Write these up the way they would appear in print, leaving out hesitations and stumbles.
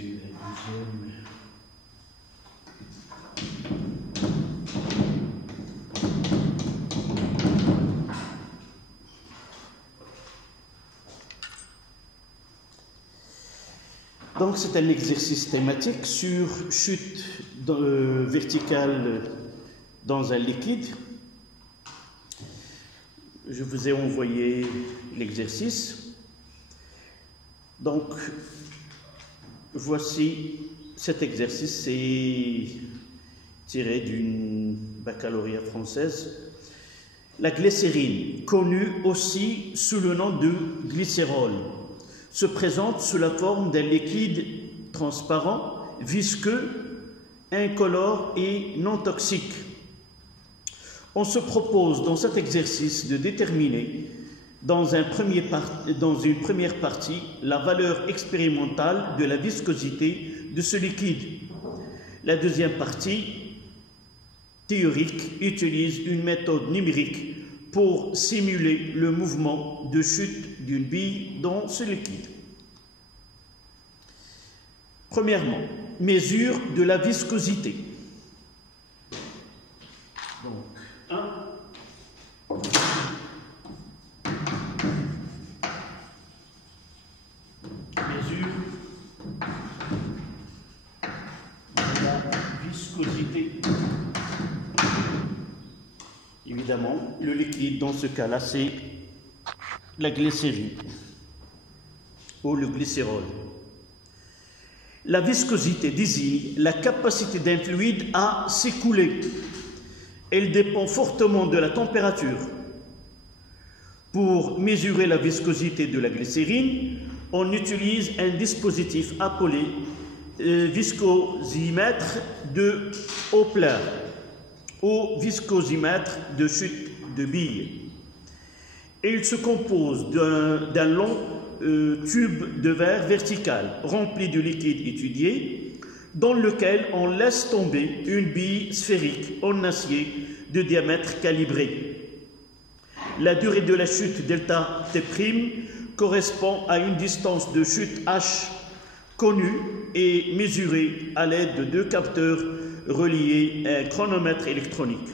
c'est la deuxième. Donc c'est un exercice thématique sur chute verticale dans un liquide. Je vous ai envoyé l'exercice. Donc voici cet exercice, c'est tiré d'une baccalauréat française. La glycérine, connue aussi sous le nom de glycérol, se présente sous la forme d'un liquide transparent, visqueux, incolore et non toxique. On se propose dans cet exercice de déterminer dans une première partie la valeur expérimentale de la viscosité de ce liquide. La deuxième partie, théorique, utilise une méthode numérique pour simuler le mouvement de chute d'une bille dans ce liquide. Premièrement, mesure de la viscosité. Donc, 1. Mesure de la viscosité. Évidemment, le liquide dans ce cas-là, c'est la glycérine ou le glycérol. La viscosité désigne la capacité d'un fluide à s'écouler. Elle dépend fortement de la température. Pour mesurer la viscosité de la glycérine, on utilise un dispositif appelé viscosimètre de Doppler ou viscosimètre de chute de bille. Il se compose d'un long tube de verre vertical rempli de liquide étudié dans lequel on laisse tomber une bille sphérique en acier de diamètre calibré. La durée de la chute delta T' correspond à une distance de chute H connue et mesurée à l'aide de deux capteurs reliés à un chronomètre électronique.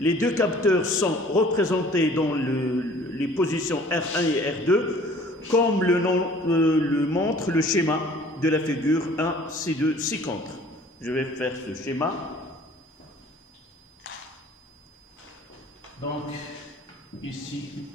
Les deux capteurs sont représentés dans les positions R1 et R2 comme le nom le montre le schéma de la figure 1, C2, ci-contre. Je vais faire ce schéma. Donc, ici,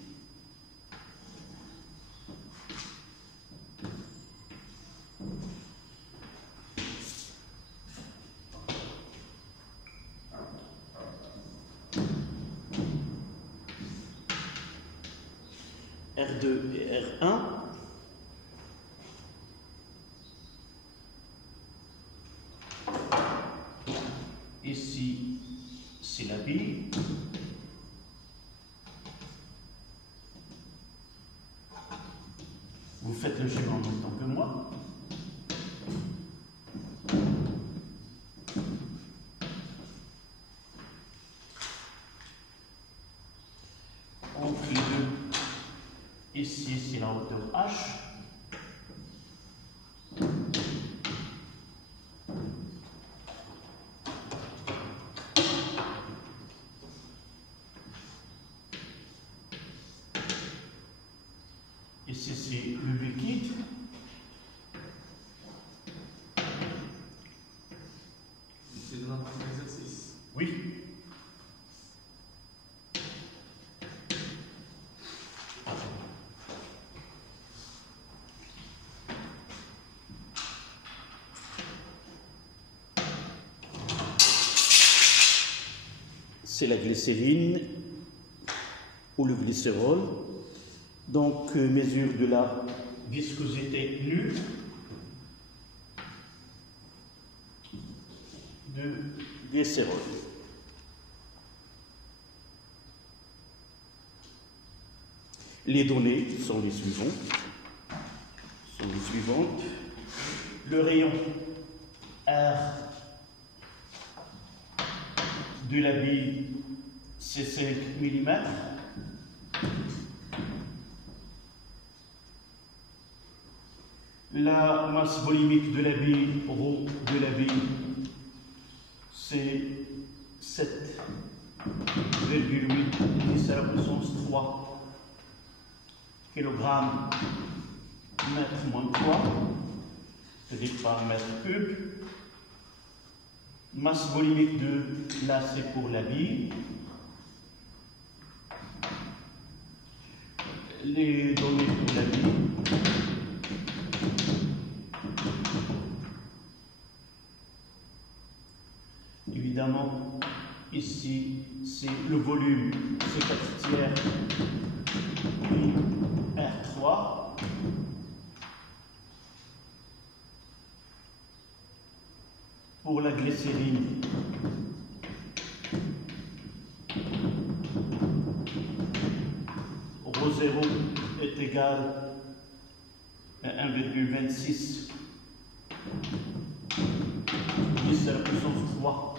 R2 et R1. Ici, c'est la bille. Vous faites le schéma en même temps que moi. Entre les deux, ici, c'est la hauteur H. Ici, c'est le liquide. C'est dans notre exercice. Oui. C'est la glycérine ou le glycérol. Donc, mesure de la viscosité nue de glycérol. Les données sont les suivantes. Le rayon R de la bille, c'est 5 mm. La masse volumique de la bille, ρ de la bille, c'est 7,8 10 à la puissance 3 kg mètre moins 3, c'est-à-dire par mètre cube. Masse volumique de, là c'est pour la bille. Les données pour la bille. Évidemment, ici, c'est le volume, c'est 4 tiers, puis R3. Pour la glycérine, ρ0 est égal à 1,26 10 à la puissance 3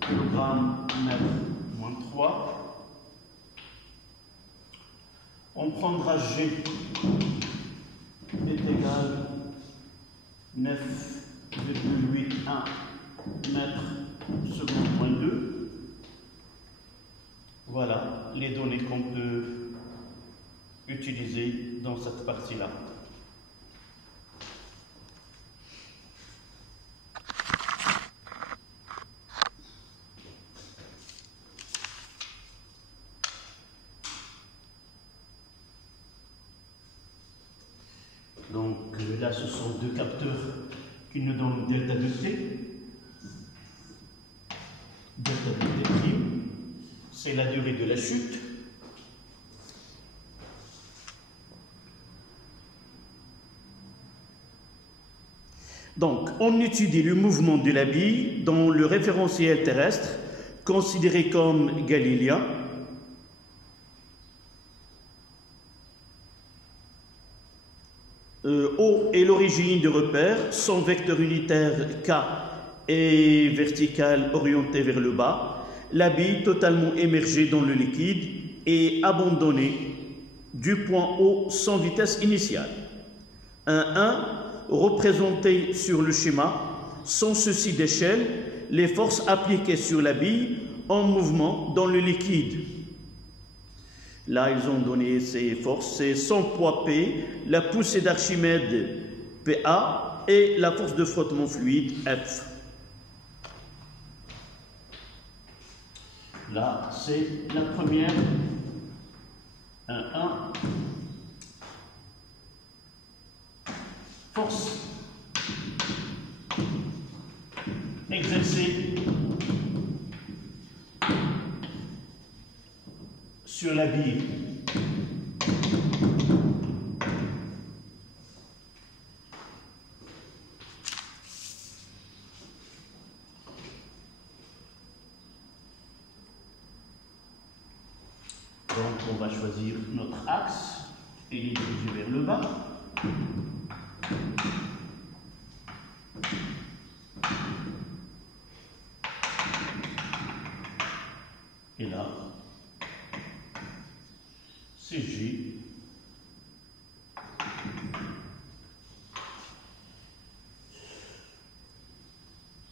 kg mètre moins 3. On prendra G est égal à 9,81 mètres seconde moins 2. Voilà les données qu'on peut utiliser dans cette partie-là. Donc là, ce sont deux capteurs qui nous donnent delta de T. Delta de T prime, c'est la durée de la chute. Donc, on étudie le mouvement de la bille dans le référentiel terrestre, considéré comme galiléen. O est l'origine de repère, son vecteur unitaire K est vertical orienté vers le bas, la bille totalement émergée dans le liquide et abandonnée du point O sans vitesse initiale. Un 1 représenté sur le schéma sont ceux-ci d'échelle, les forces appliquées sur la bille en mouvement dans le liquide. Là, ils ont donné ces forces, c'est son poids P, la poussée d'Archimède PA et la force de frottement fluide F. Là, c'est la première, un 1. Force exercée sur la bille. Donc on va choisir notre axe et les diriger vers le bas. Et là, c'est J.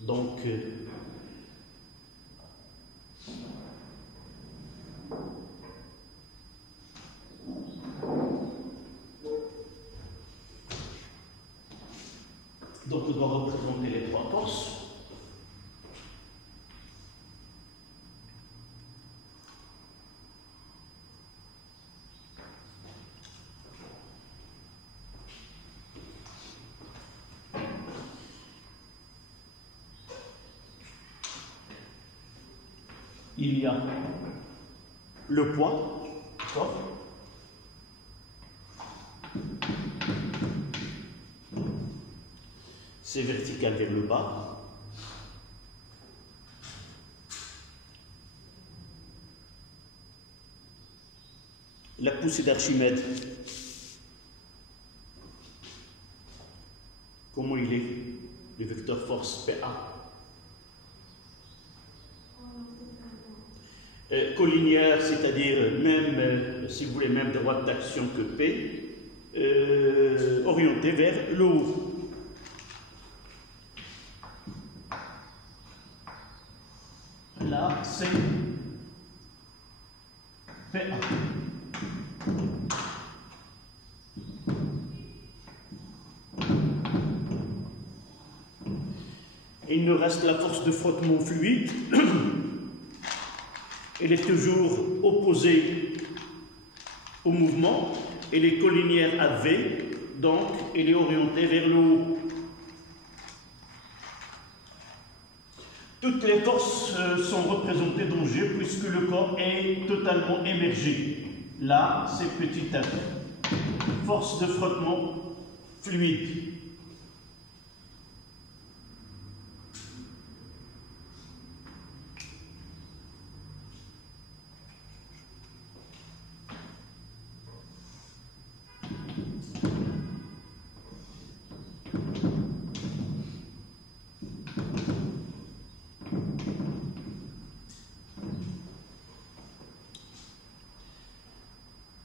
Donc, on doit représenter les trois forces. Il y a le poids, d'accord ? C'est vertical vers le bas. La poussée d'Archimède, comment il est? Le vecteur force PA. Collinéaire, c'est-à-dire même, si vous voulez, même droite d'action que P. orienté vers le haut. Là, c'est PA. Il nous reste la force de frottement fluide. Elle est toujours opposée au mouvement. Elle est collinière à V, donc elle est orientée vers le haut. Toutes les forces sont représentées dans G puisque le corps est totalement émergé. Là, c'est petit F. Force de frottement fluide.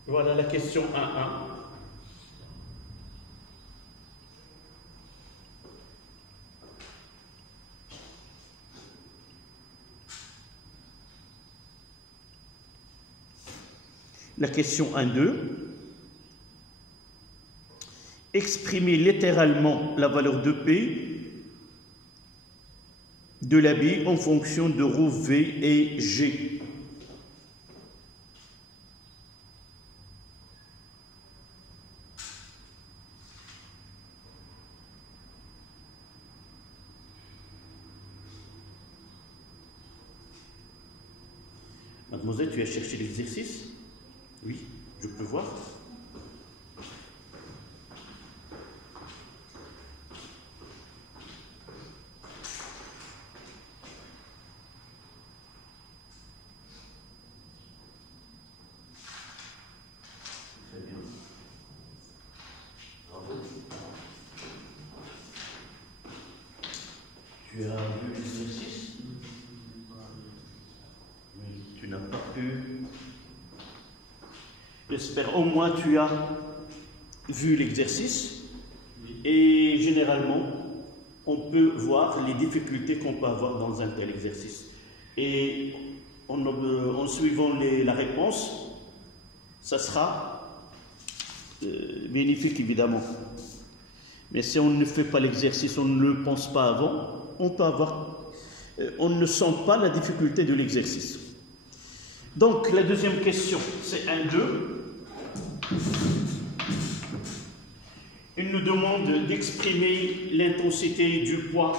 Voilà la question 1.1. La question 1.2. Exprimer littéralement la valeur de P de la bille en fonction de ρ, V et G. Mademoiselle, tu as cherché l'exercice? Oui, je peux voir. Très bien. Bravo. Tu as vu l'exercice? Oui, tu n'as pas pu. J'espère au moins tu as vu l'exercice. Et généralement, on peut voir les difficultés qu'on peut avoir dans un tel exercice. Et en suivant la réponse, ça sera bénéfique évidemment. Mais si on ne fait pas l'exercice, on ne le pense pas avant, on ne sent pas la difficulté de l'exercice. Donc la deuxième question, c'est 1.2. Il nous demande d'exprimer l'intensité du poids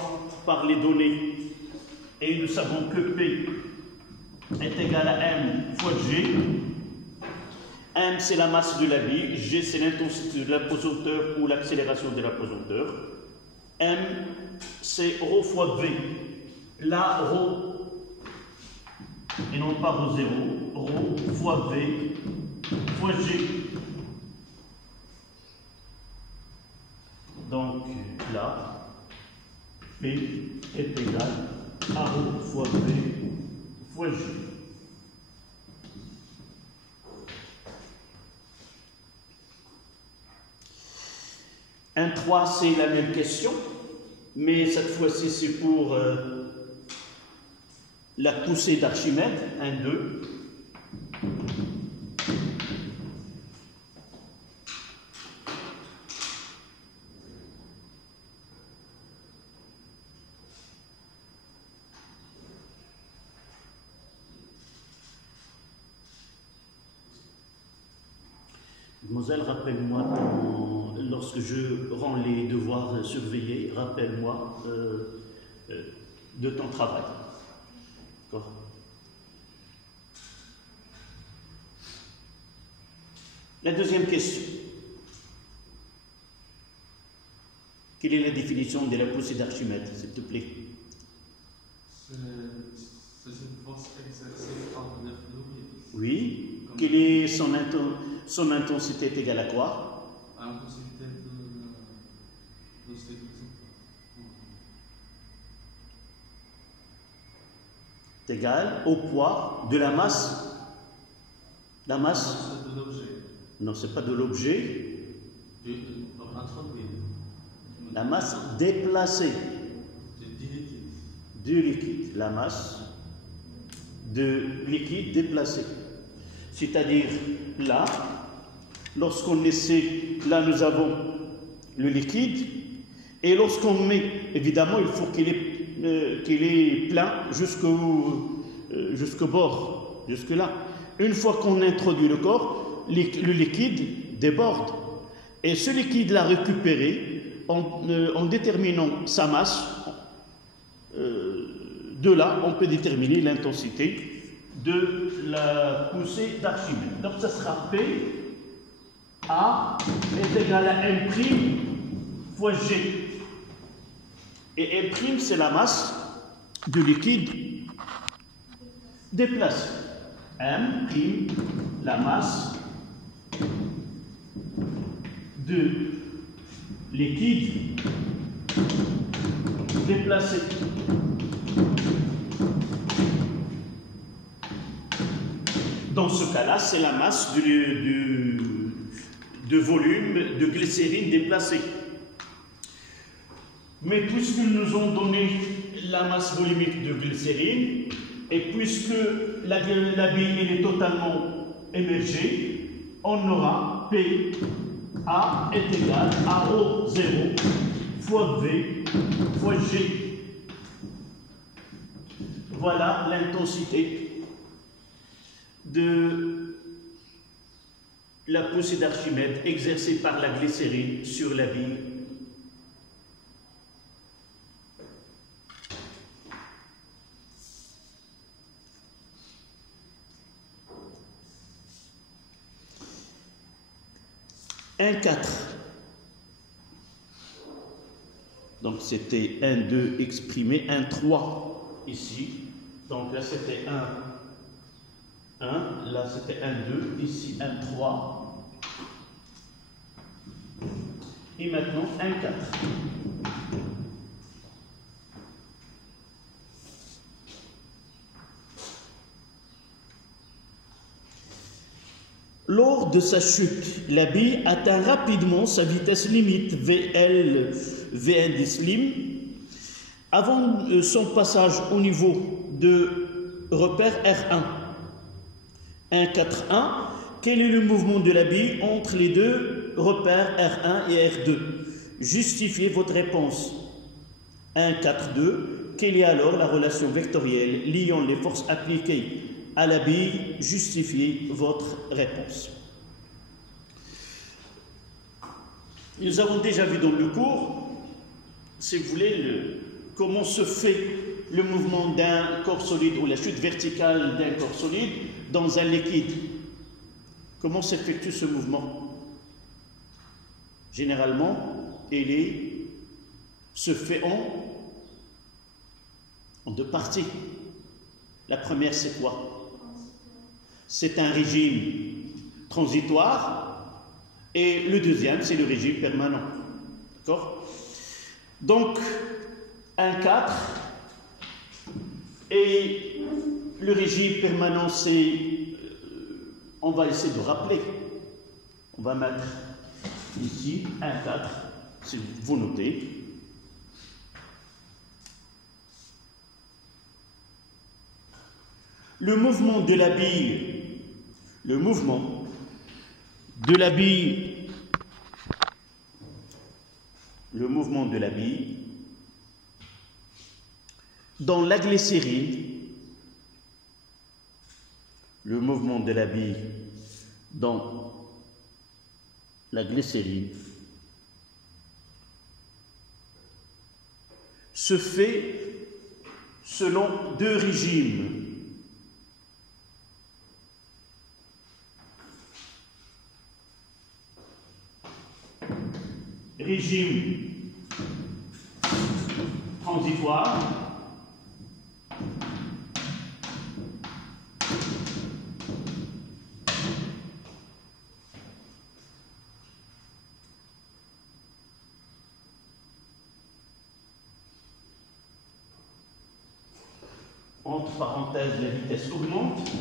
par les données. Et nous savons que P est égal à M fois G. M, c'est la masse de la bille. G, c'est l'intensité de l'apesanteur ou l'accélération de l'apesanteur. M, c'est ρ fois V. Là, ρ, et non pas ρ0, ρ fois V fois G. Donc là, P est égal à ρ fois V fois G. Un 3, c'est la même question, mais cette fois-ci c'est pour la poussée d'Archimède, 1.2. Mademoiselle, rappelle-moi, lorsque je rends les devoirs surveillés, rappelle-moi de ton travail. D'accord? La deuxième question. Quelle est la définition de la poussée d'Archimède, s'il te plaît? C'est une force exercée par le fluide. Oui. Quelle est son intensité est égale à quoi? À l'intensité de cette C'est égal au poids de la masse. La masse? de l'objet. Non, ce n'est pas de l'objet. La masse déplacée du liquide. La masse de liquide déplacé. C'est-à-dire là, lorsqu'on essaie, là nous avons le liquide, et lorsqu'on met, évidemment, il faut qu'il est plein jusqu'au bord, jusque-là. Une fois qu'on introduit le corps, le liquide déborde. Et ce liquide-là récupéré, en déterminant sa masse, de là, on peut déterminer l'intensité de la poussée d'Archimède. Donc, ça sera P A est égal à M' fois G. Et M', c'est la masse du liquide déplacé. M', la masse de liquide déplacé. Dans ce cas-là, c'est la masse de volume de glycérine déplacée. Mais puisqu'ils nous ont donné la masse volumique de glycérine, et puisque la bille est totalement émergée, on aura P A est égal à O0 fois V fois G. Voilà l'intensité de la poussée d'Archimède exercée par la glycérine sur la bille. Un 4. Donc c'était 1, 2 exprimé, 1, 3 ici. Donc là c'était 1, là c'était 1, 2, ici 1, 3. Et maintenant 1, 4. Lors de sa chute, la bille atteint rapidement sa vitesse limite VL, V1 lim. Avant son passage au niveau de repère R1, 1,4,1, quel est le mouvement de la bille entre les deux repères R1 et R2? Justifiez votre réponse. 1,4,2, quelle est alors la relation vectorielle liant les forces appliquées à la bille? Justifiez votre réponse. Nous avons déjà vu dans le cours, si vous voulez, comment se fait le mouvement d'un corps solide ou la chute verticale d'un corps solide dans un liquide. Comment s'effectue ce mouvement? Généralement, se fait en deux parties. La première, c'est quoi? C'est un régime transitoire, et le deuxième, c'est le régime permanent. D'accord? Donc, 1,4, et le régime permanent, c'est, on va essayer de rappeler. On va mettre ici 1,4, si vous notez. Le mouvement de la bille, dans la glycérine, se fait selon deux régimes. Régime transitoire entre parenthèses, la vitesse augmente.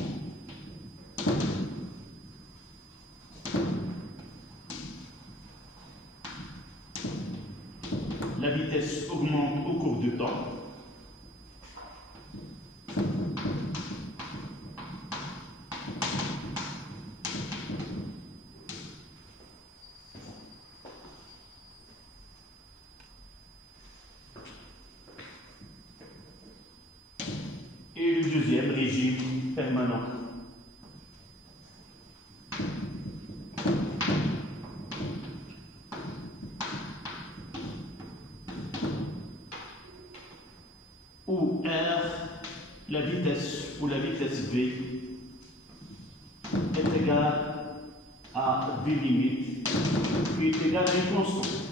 vitesse augmente au cours du temps. Et le deuxième régime permanent. Où R, la vitesse ou la vitesse V est égale à V limite, qui est égale à une constante.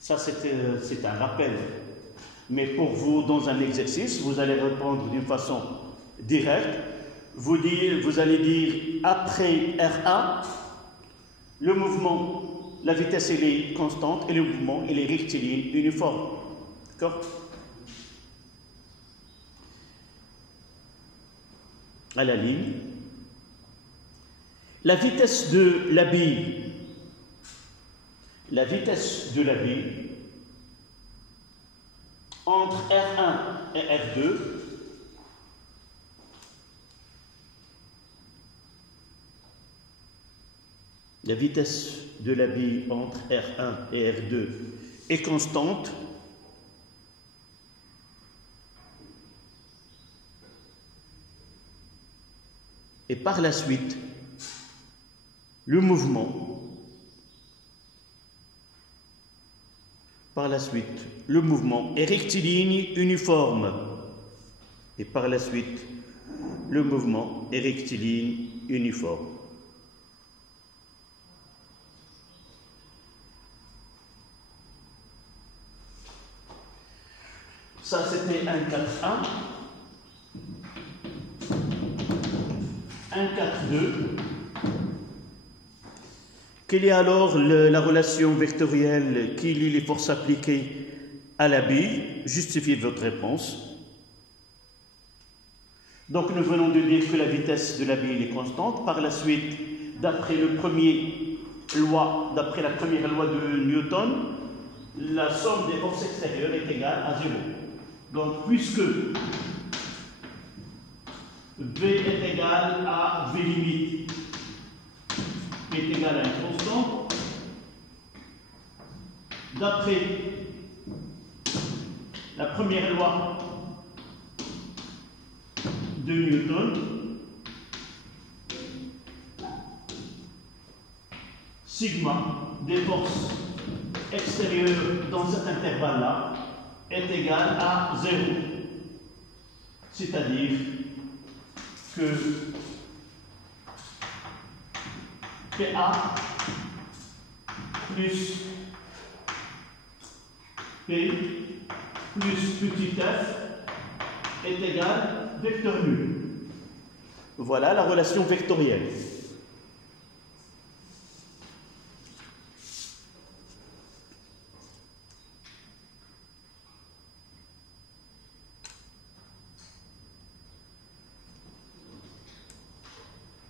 Ça, c'est un rappel. Mais pour vous, dans un exercice, vous allez répondre d'une façon directe. Vous allez dire, après R1, le mouvement, la vitesse, elle est constante et le mouvement, il est rectiligne, uniforme. D'accord? À la ligne. La vitesse de la bille. La vitesse de la bille entre R1 et R2 la vitesse de la bille entre R1 et R2 est constante et par la suite le mouvement est rectiligne uniforme. Et par la suite, le mouvement est rectiligne uniforme. Ça, c'était 1,4,1. 1,4,2. Quelle est alors la relation vectorielle qui lie les forces appliquées à la bille? Justifiez votre réponse. Donc nous venons de dire que la vitesse de la bille est constante. Par la suite, d'après la première loi de Newton, la somme des forces extérieures est égale à 0. Donc puisque V est égal à V limite, est égal à une constante, d'après la première loi de Newton, sigma des forces extérieures dans cet intervalle-là est égal à 0. C'est-à-dire que PA plus P plus petit f est égal vecteur nul. Voilà la relation vectorielle.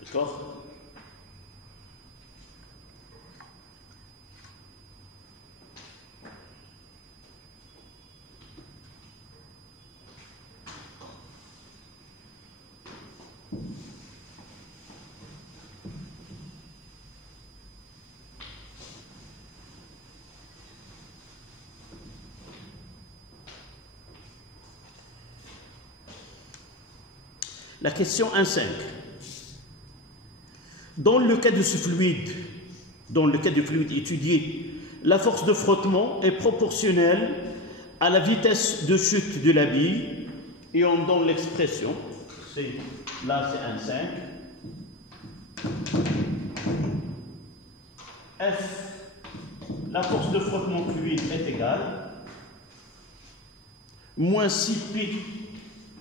D'accord ? La question 1.5. Dans le cas de ce fluide, étudié, la force de frottement est proportionnelle à la vitesse de chute de la bille et on donne l'expression, là c'est 1.5. F, la force de frottement fluide est égale moins 6pi,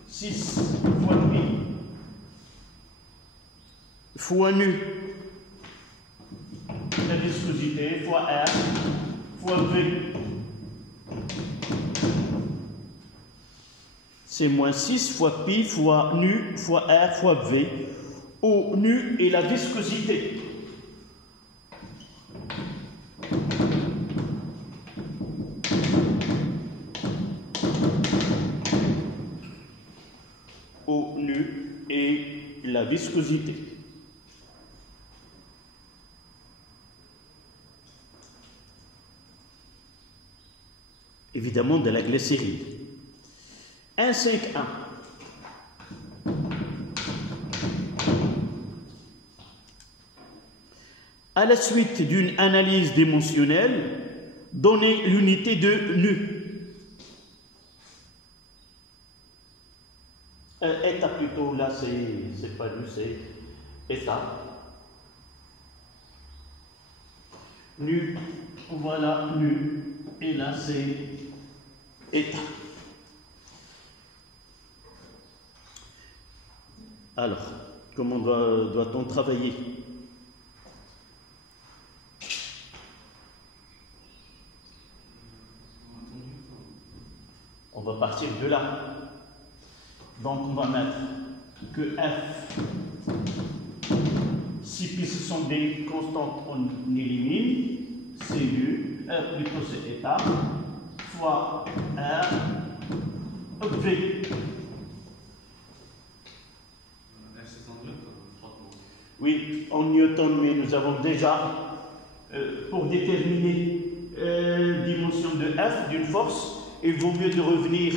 6 fois pi fois nu, la viscosité, fois R, fois V. C'est moins 6 fois pi fois nu fois R fois V O nu et la viscosité. O nu et la viscosité. Évidemment de la glycérine. 1,5,1. À la suite d'une analyse dimensionnelle, donnez l'unité de nu. État plutôt, là c'est pas nu, c'est état. Nu, voilà, nu. Et là c'est état. Alors, comment doit-on travailler? On va partir de là. Donc on va mettre que F, si ce sont des constantes, on élimine, c'est nu, plutôt c'est état, fois R, V. Oui, en newton, mais nous avons déjà, pour déterminer dimension de F d'une force, il vaut mieux de revenir.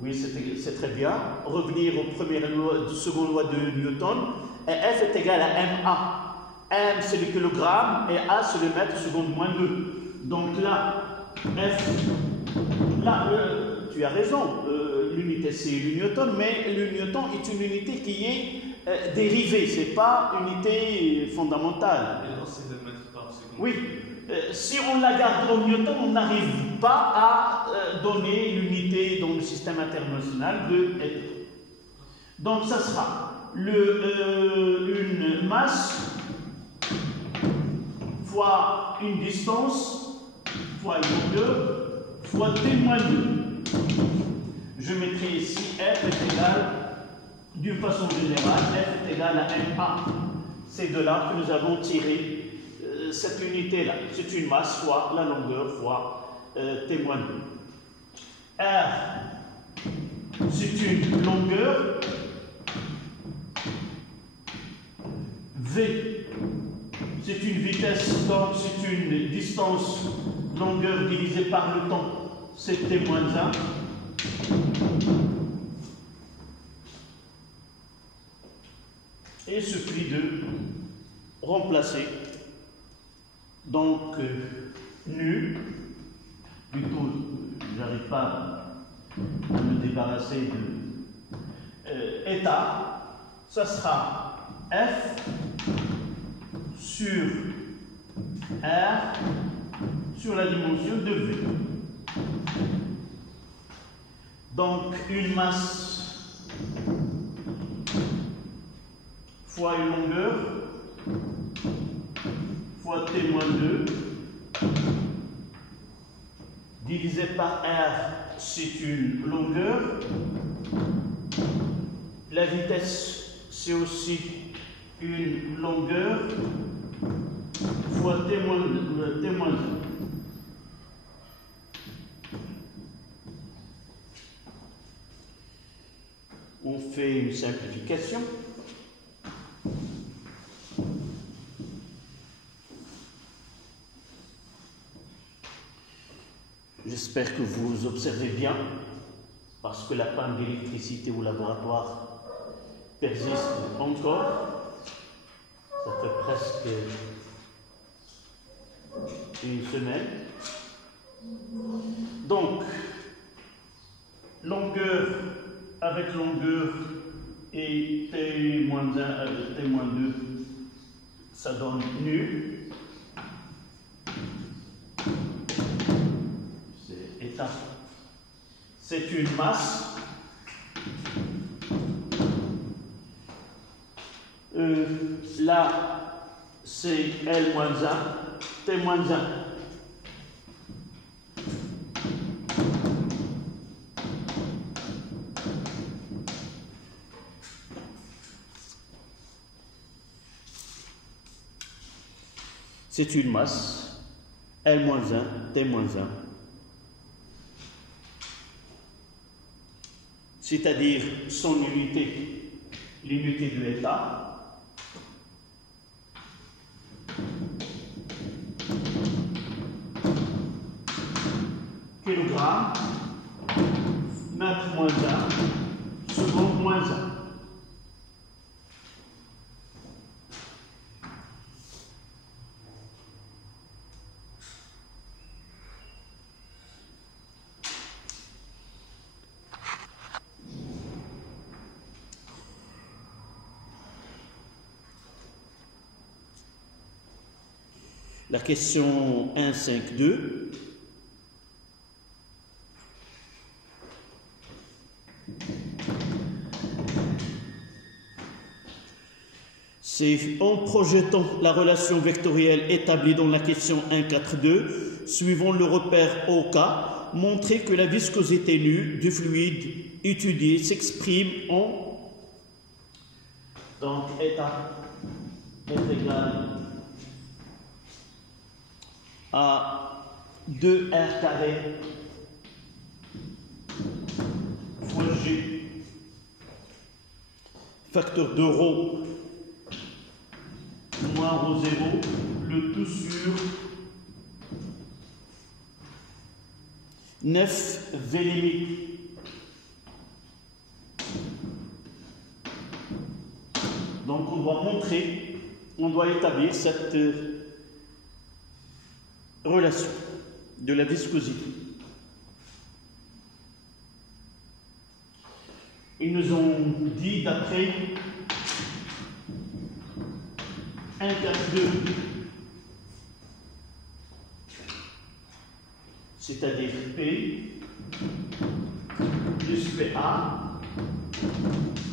Oui, c'est très bien. Revenir aux seconde loi de Newton. Et F est égal à MA. M c'est le kilogramme et A c'est le mètre seconde moins 2. Donc là, F, là, tu as raison, l'unité c'est le Newton, mais le Newton est une unité qui est dérivée, ce n'est pas une unité fondamentale. Et là, c'est le mètre par seconde. Oui. Si on la garde en Newton, on n'arrive pas à donner l'unité dans le système international de Newton. Donc, ça sera une masse fois une distance fois une longueur fois T-2. Je mettrai ici F est égal, d'une façon générale, F est égal à MA. C'est de là que nous avons tiré cette unité-là. C'est une masse fois la longueur fois T-2. R, c'est une longueur. V, c'est une vitesse, donc c'est une distance longueur divisée par le temps, c'est T-1. Et il suffit de remplacer. Donc, nu, plutôt, je n'arrive pas à me débarrasser de état, ça sera F sur R sur la dimension de V. Donc, une masse fois une longueur fois T-2 divisé par R, c'est une longueur. La vitesse, c'est aussi une longueur fois T-1. On fait une simplification. J'espère que vous observez bien, parce que la panne d'électricité au laboratoire persiste encore. Ça fait presque une semaine. Donc, longueur avec longueur et T-1 avec T-2, ça donne nu. C'est état. C'est une masse. Là, c'est L-1, T-1. c'est une masse, L-1, T-1. C'est-à-dire son unité, l'unité de l'état. Kilogramme, mètre moins 1, seconde moins 1. La question 1.5.2. C'est en projetant la relation vectorielle établie dans la question 1.4.2, suivant le repère OK, montrer que la viscosité nue du fluide étudié s'exprime en... Donc, état est égal à 2R carré fois G, facteur de ρ moins ρ0, le tout sur 9 V limite. Donc on doit montrer, on doit établir cette relation de la viscosité. Ils nous ont dit d'après 1.4.2, c'est-à-dire P plus PA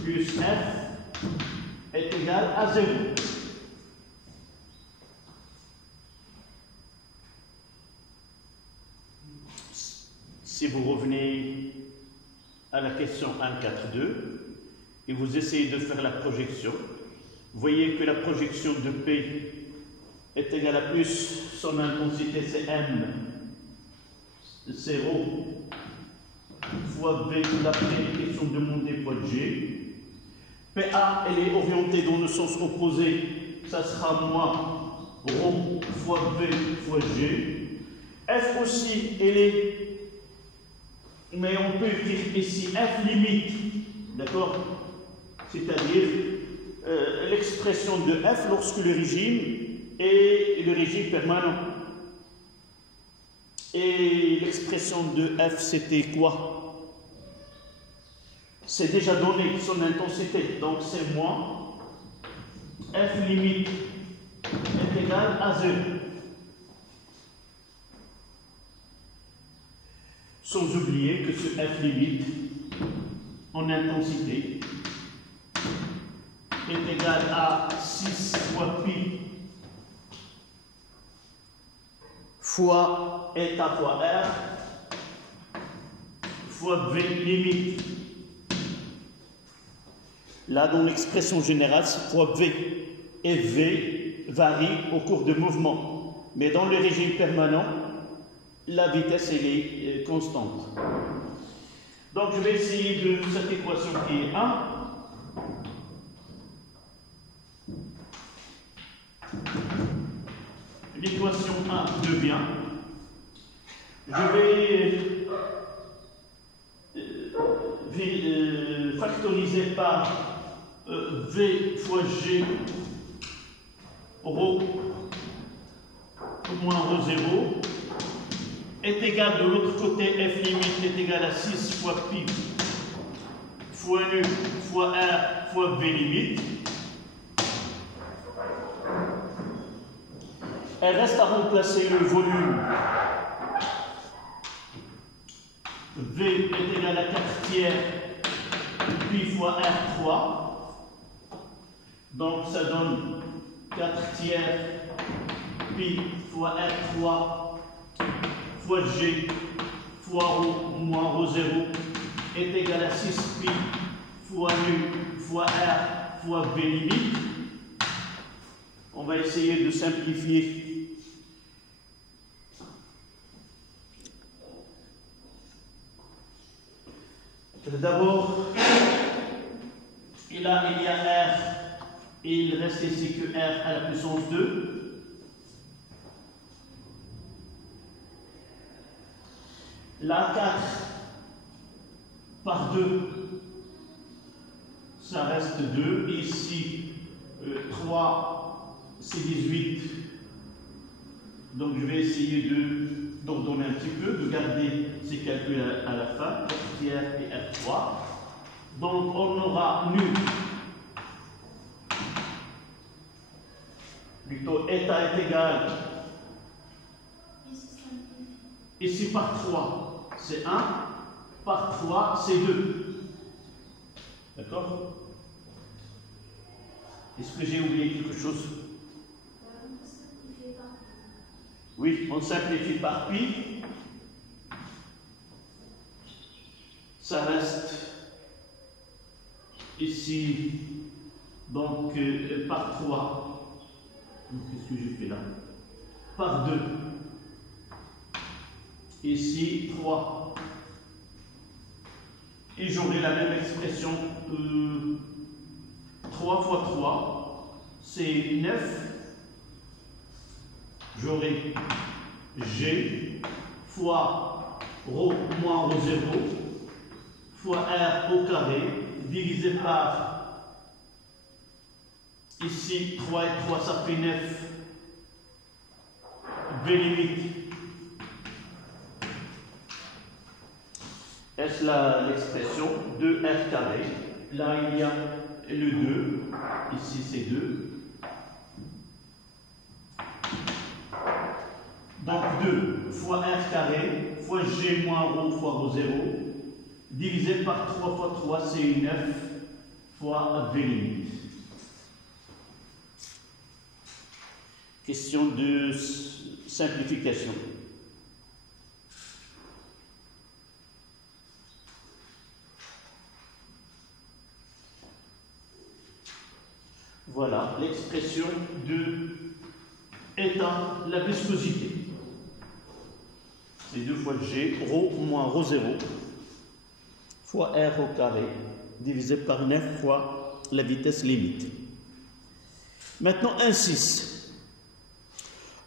plus F est égal à 0. Si vous revenez à la question 1.4.2 et vous essayez de faire la projection, vous voyez que la projection de P est égale à plus son intensité, c'est M, 0 fois V, d'après les questions demandées fois G. PA, elle est orientée dans le sens opposé, ça sera moins ρ fois V fois G. F aussi, elle est, mais on peut écrire ici F limite, d'accord? C'est-à-dire l'expression de F lorsque le régime est le régime permanent. Et l'expression de F, c'était quoi? C'est déjà donné son intensité, donc c'est moins F limite est égal à 0. Sans oublier que ce F limite en intensité est égal à 6 fois pi fois état fois R fois V limite. Là, dans l'expression générale, c'est fois V. Et V varie au cours de mouvement. Mais dans le régime permanent, la vitesse elle est constante. Donc, je vais essayer de cette équation qui est 1. L'équation 1 devient, je vais factoriser par V fois G ρ moins ρ0 est égal de l'autre côté, F limite est égal à 6 fois pi fois nu fois R fois V limite. Elle reste à remplacer le volume. V est égal à 4 tiers pi fois R3. Donc ça donne 4 tiers pi fois R3 fois G fois ρ moins ρ0 est égal à 6 pi fois nu fois R fois V limite. On va essayer de simplifier D'abord, il y a R, et il reste ici que R à la puissance 2. Là, 4 par 2, ça reste 2. Ici, 3, c'est 18. Donc, je vais essayer d'en donner un petit peu, de garder ces calculs à la fin, R tiers et R3. Donc, on aura nu, plutôt état est égal, ici par 3, c'est 1, par 3, c'est 2. D'accord? Est-ce que j'ai oublié quelque chose? Oui, on simplifie par pi. Ça reste ici, donc par 3. Qu'est-ce que j'ai fait là? Par 2. Ici, 3. Et j'aurai la même expression. 3 fois 3, c'est 9. J'aurai G fois ρ moins ρ0 fois R au carré divisé par, ici 3 et 3 ça fait 9, V limite. Est-ce l'expression 2R carré? Là il y a le 2, ici c'est 2. Donc 2 fois R carré fois G moins ρ fois ρ0 divisé par 3 fois 3 c'est 9 fois V limite. Question de simplification. Voilà l'expression de état, la viscosité. C'est 2 fois G, ρ moins ρ0, fois R au carré, divisé par 9 fois la vitesse limite. Maintenant, 1,6.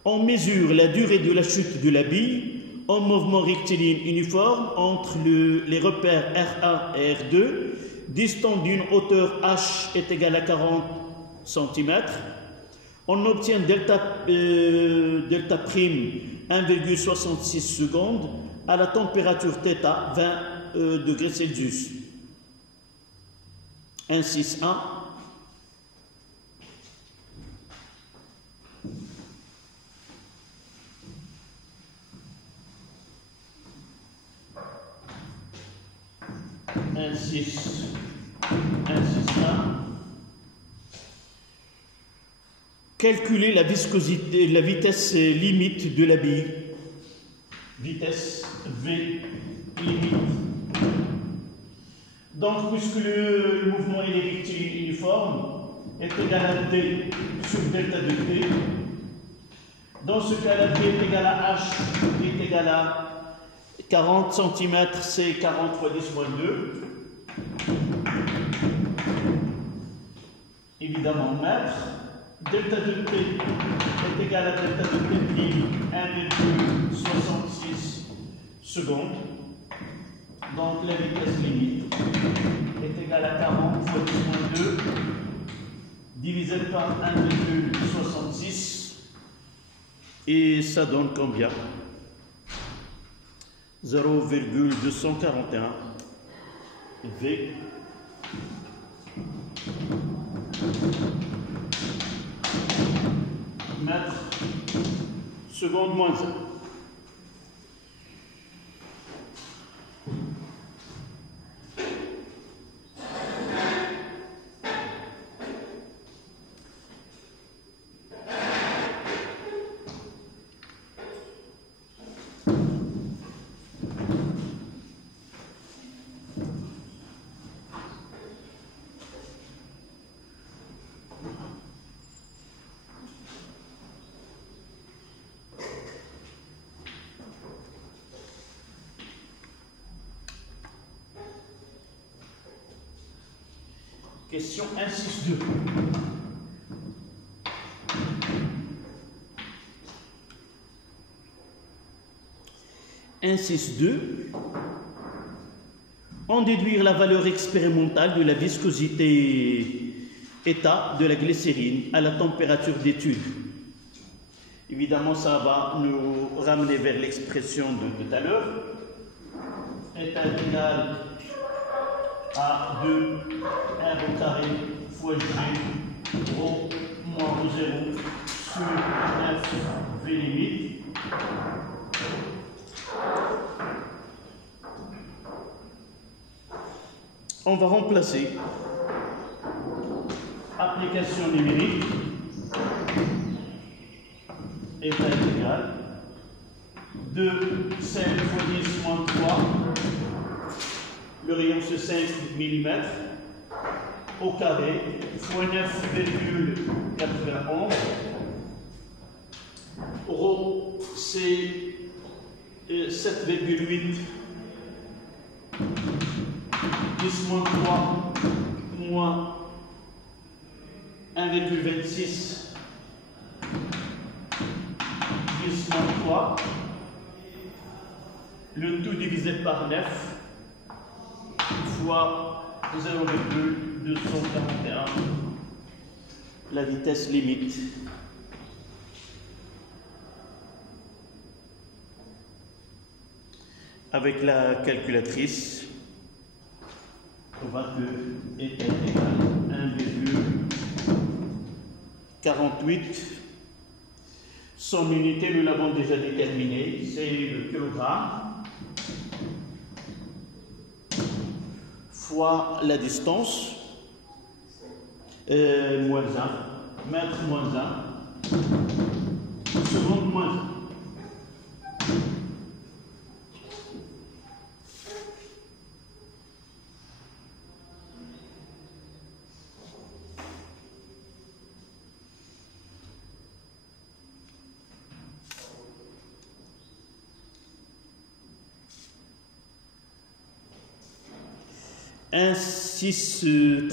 On mesure la durée de la chute de la bille en mouvement rectiligne uniforme entre les repères R1 et R2, distant d'une hauteur H est égale à 40 cm. On obtient delta prime 1,66 secondes à la température θ 20 degrés Celsius. 1,6,1. Calculer la viscosité, la vitesse limite de la bille. Vitesse V limite. Donc, puisque le mouvement est rectiligne uniforme, est égal à D sur delta de T, dans ce cas-là, D est égal à H, est égal à 40 cm, c'est 40 fois 10 moins 2. Évidemment, mètre. Delta de T est égal à delta de T prime 1,66 secondes. Donc la vitesse limite est égale à 40 fois 10 moins 2 divisé par 1,66 et ça donne combien? 0,241 V mètre seconde moins 1. Question 1.6.2. En déduire la valeur expérimentale de la viscosité état de la glycérine à la température d'étude. Évidemment, ça va nous ramener vers l'expression de tout à l'heure. État égal à 2 R au carré fois G rho moins rho 0 sur F V limite. On va remplacer application numérique état égal 2 5 fois 10 moins 3, le rayon c'est 5 mm au carré fois 9,91. Rho c'est 7,8 10 moins 3 moins 1,26 10 moins 3, le tout divisé par 9 fois 0,241, la vitesse limite. Avec la calculatrice, on voit que état égal 1,48. Son unité, nous l'avons déjà déterminée, c'est le kilogramme fois la distance, moins 1, mètre moins 1, seconde moins 1. Un 6.3.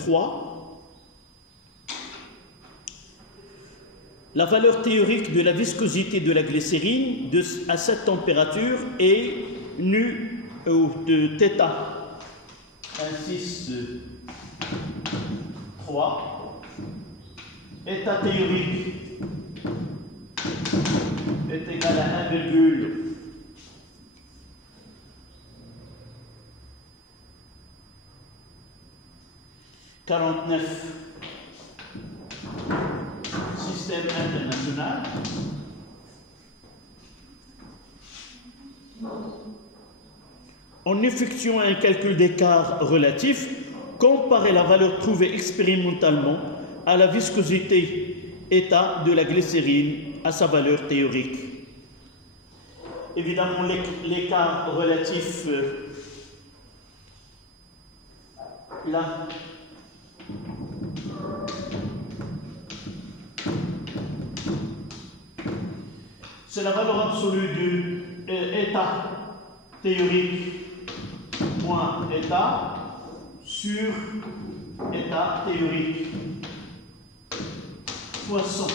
La valeur théorique de la viscosité de la glycérine à cette température est nu de θ. Un 6.3. État théorique est égal à 1,49 système international. En effectuant un calcul d'écart relatif, comparez la valeur trouvée expérimentalement à la viscosité état de la glycérine à sa valeur théorique. Évidemment, l'écart relatif là, c'est la valeur absolue du état théorique moins état sur état théorique fois 100.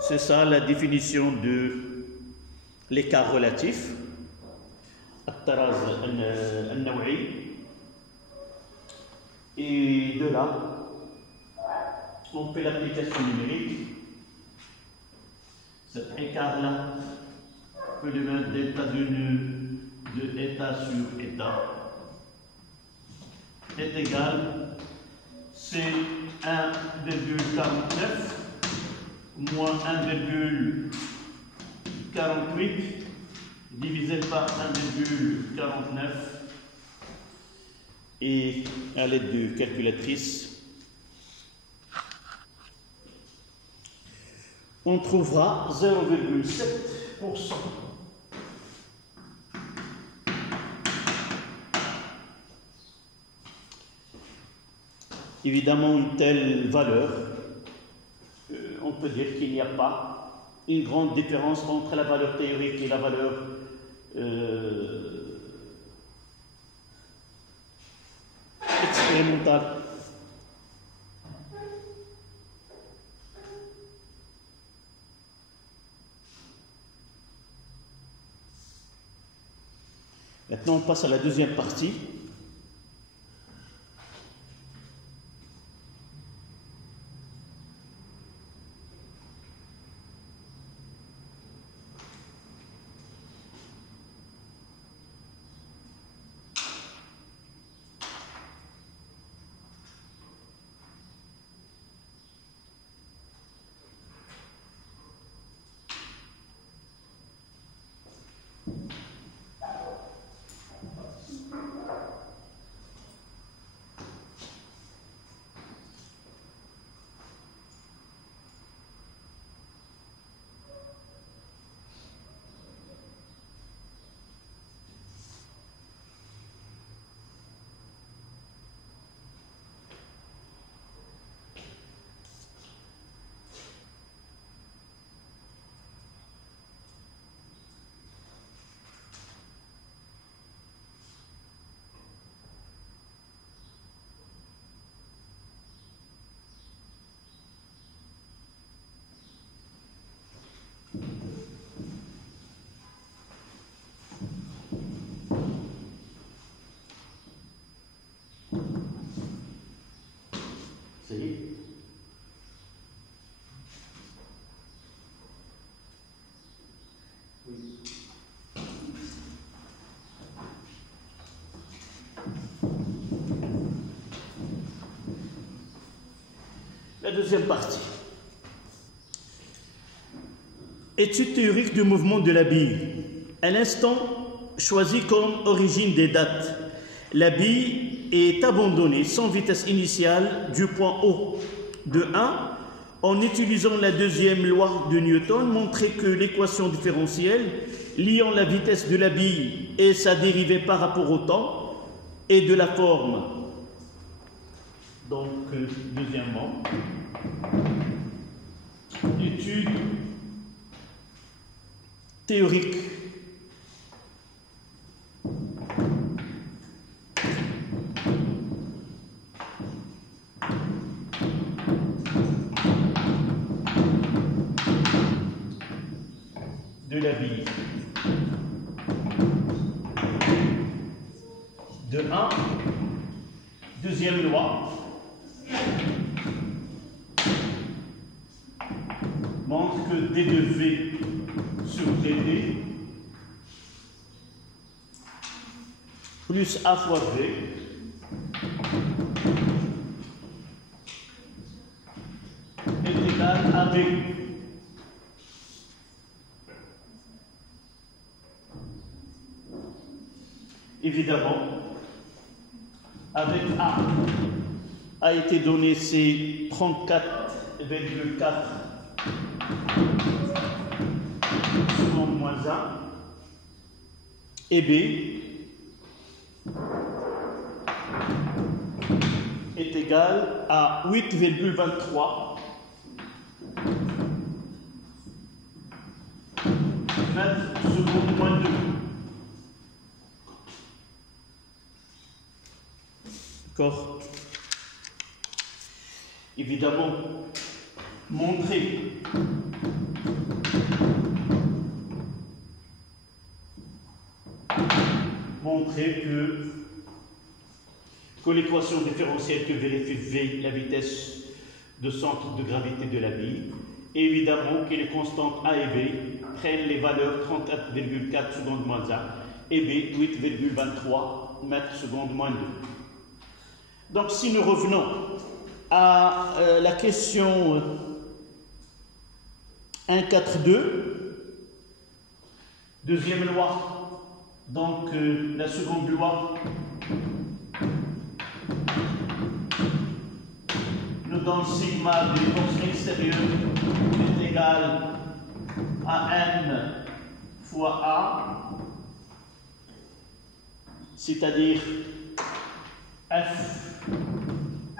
C'est ça la définition de l'écart relatif. الطراز النوعي. Et de là, on fait l'application numérique. Cet écart-là peut devenir d'état de état sur état est égal, c'est 1,49 moins 1,48 divisé par 1,49 et à l'aide de calculatrice, on trouvera 0,7%. Évidemment, une telle valeur, on peut dire qu'il n'y a pas une grande différence entre la valeur théorique et la valeur expérimentale. Maintenant, on passe à la deuxième partie. Ça y est. Oui. La deuxième partie. Étude théorique du mouvement de la bille. Un instant choisi comme origine des dates. La bille est abandonnée sans vitesse initiale du point O de 1 en utilisant la deuxième loi de Newton, montrer que l'équation différentielle liant la vitesse de la bille et sa dérivée par rapport au temps est de la forme. Donc, deuxièmement, étude théorique. De la bille. De 1, deuxième loi, montre que d de V sur dt plus A fois V est égal à B. Évidemment, avec A été donné, c'est 34,4 secondes moins 1, et B est égal à 8,23 mètres secondes moins 2. D'accord. Évidemment, montrer que l'équation différentielle que vérifie V, la vitesse de centre de gravité de la bille, et évidemment que les constantes A et B prennent les valeurs 34,4 secondes moins 1 et B 8,23 mètres secondes moins 2. Donc si nous revenons à la question 1,4,2, deuxième loi, donc la seconde loi nous donne sigma des forces extérieures est égal à n fois A, c'est-à-dire F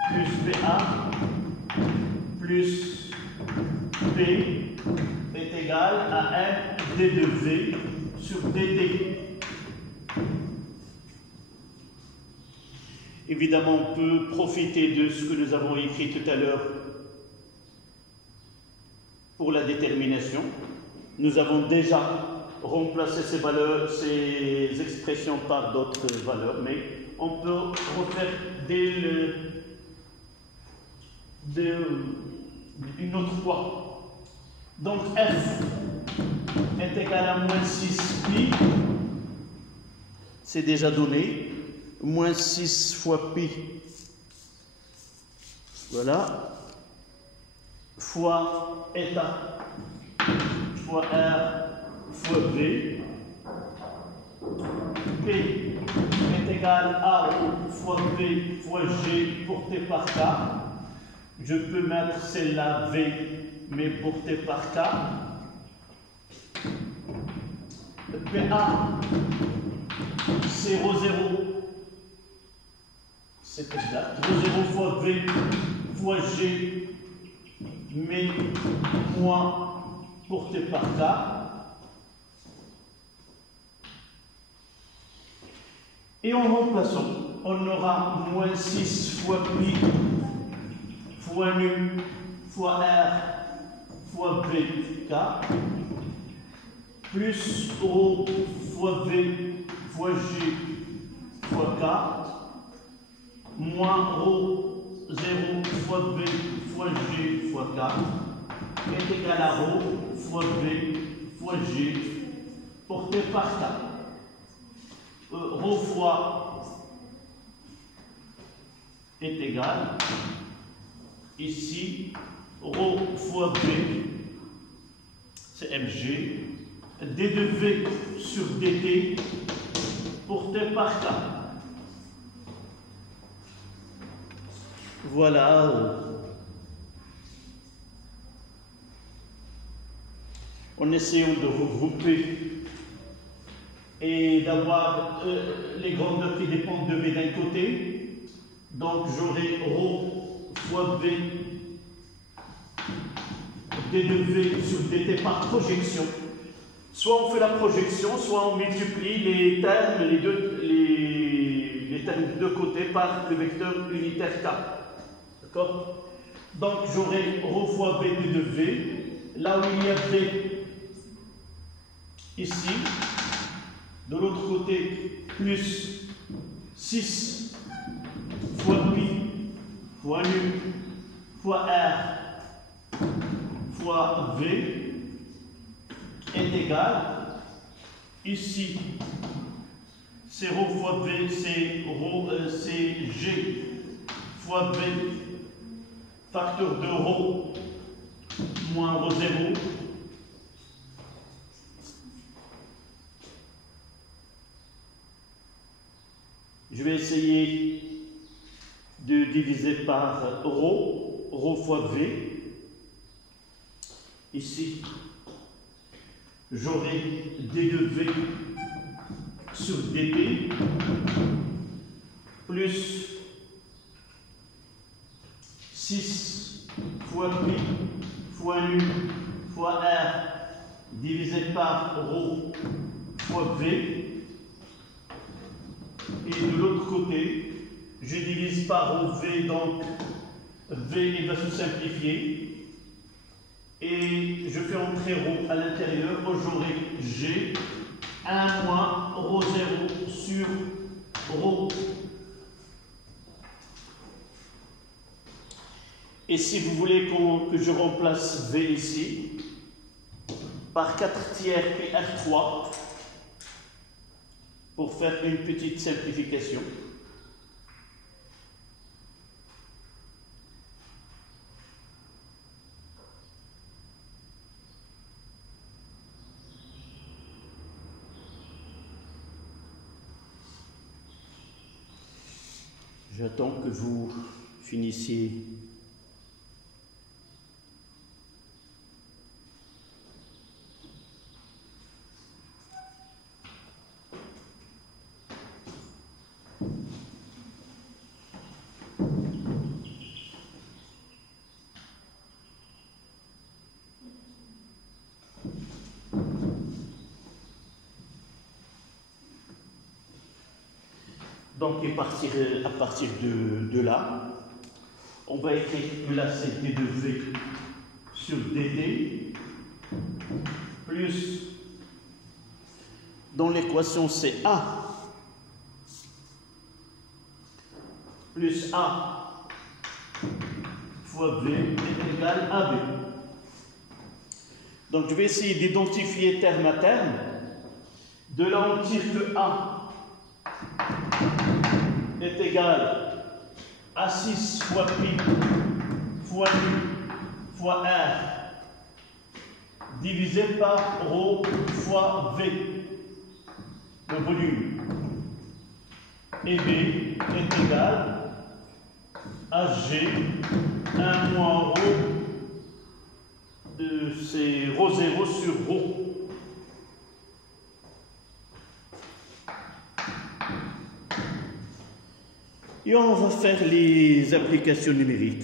plus PA plus P est égal à M d de V sur dt. Évidemment, on peut profiter de ce que nous avons écrit tout à l'heure pour la détermination. Nous avons déjà remplacé ces valeurs, ces expressions par d'autres valeurs, mais on peut refaire une autre fois. Donc f est égal à moins 6 pi, c'est déjà donné, moins 6 fois pi, voilà, fois état, fois r, fois v, p est égal à fois p fois g porté par k. Je peux mettre celle-là v, mais portée par k. PA, 0, 0, c'est exact. 0 fois v fois g, mais moins porté par k. Et en remplaçant, on aura moins 6 fois pi fois nu fois r fois v k plus rho fois v fois g fois k moins rho 0 fois v fois g fois k est égal à rho fois v fois g porté par k. Rho fois est égal, ici, rho fois v, c'est mg, d de v sur dt porté par k. Voilà. En essayant de regrouper et d'avoir les grandeurs qui dépendent de v d'un côté, donc j'aurai rho fois v d de v sur dt par projection. Soit on fait la projection, soit on multiplie les termes, les termes de deux côtés par le vecteur unitaire k. D'accord? Donc j'aurai rho fois v d de v, là où il y a v ici, de l'autre côté, plus 6 fois pi fois nu fois r fois v est égal, ici c'est rho fois v, c'est g fois v, facteur de rho moins rho 0, je vais essayer de diviser par rho fois v. Ici, j'aurai d de v sur dt plus 6 fois pi fois nu fois r divisé par rho fois v. Et de l'autre côté, je divise par rho v, donc v il va se simplifier. Et je fais entrer rho à l'intérieur, j'aurai g 1 moins rho 0 sur rho. Et si vous voulez que je remplace v ici par 4 tiers pi r3 pour faire une petite simplification. J'attends que vous finissiez. Donc, à partir de là, on va écrire que là, c'est d de v sur dt, plus, dans l'équation, c'est a, plus a fois v est égal à b. Donc, je vais essayer d'identifier terme à terme. De là, on tire que a est égal à 6 fois pi fois nu fois r divisé par ρ fois v, le volume. Et b est égal à g 1 moins ρ, c'est ρ0 sur ρ. Et on va faire les applications numériques.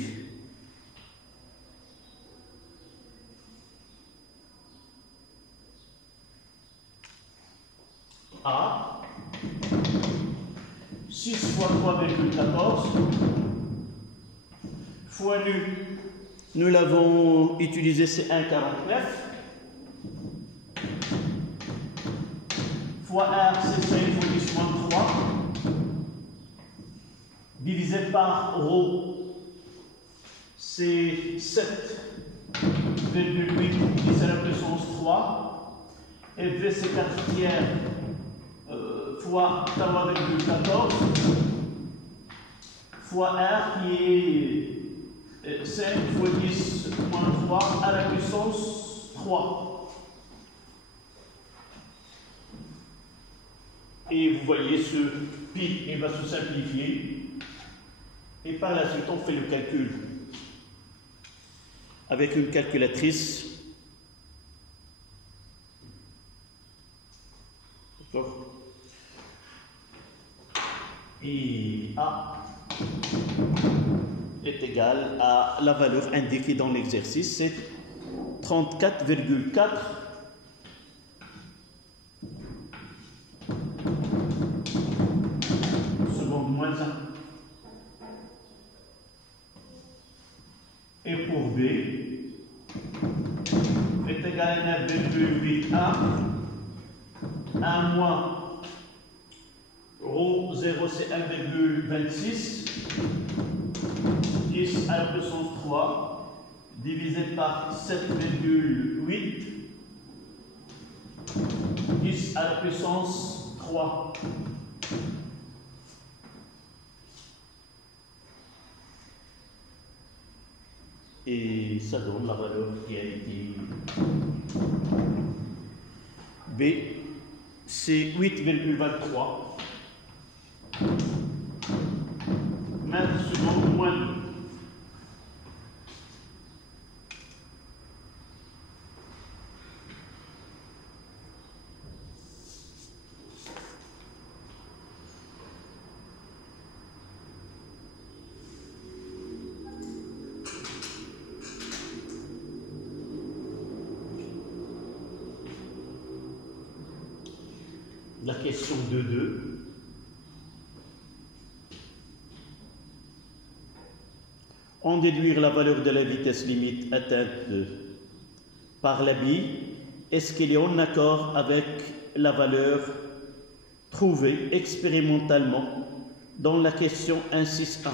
A, 6 fois 3,14, fois nu, nous l'avons utilisé, c'est 1,49, fois R, c'est 5 fois 10 moins 3, divisé par ρ, c'est 7,8 10 à la puissance 3, et V, c'est 4 tiers fois 3,14, fois R qui est 5 fois 10 moins 3 à la puissance 3. Et vous voyez ce pi, il va se simplifier. Et par la suite, on fait le calcul avec une calculatrice. D'accord. Et A est égal à la valeur indiquée dans l'exercice, c'est 34,4 secondes moins 1. Et pour B est égal à 9,81, 1 moins ρ 0 c'est 1,26, 10 à la puissance 3, divisé par 7,8, 10 à la puissance 3. Et ça donne la valeur qui a été B, c'est 8,23 mètres secondes moins 2. La question 2.2. En déduire la valeur de la vitesse limite atteinte par la bille, est-ce qu'il est en accord avec la valeur trouvée expérimentalement dans la question 1.6.1?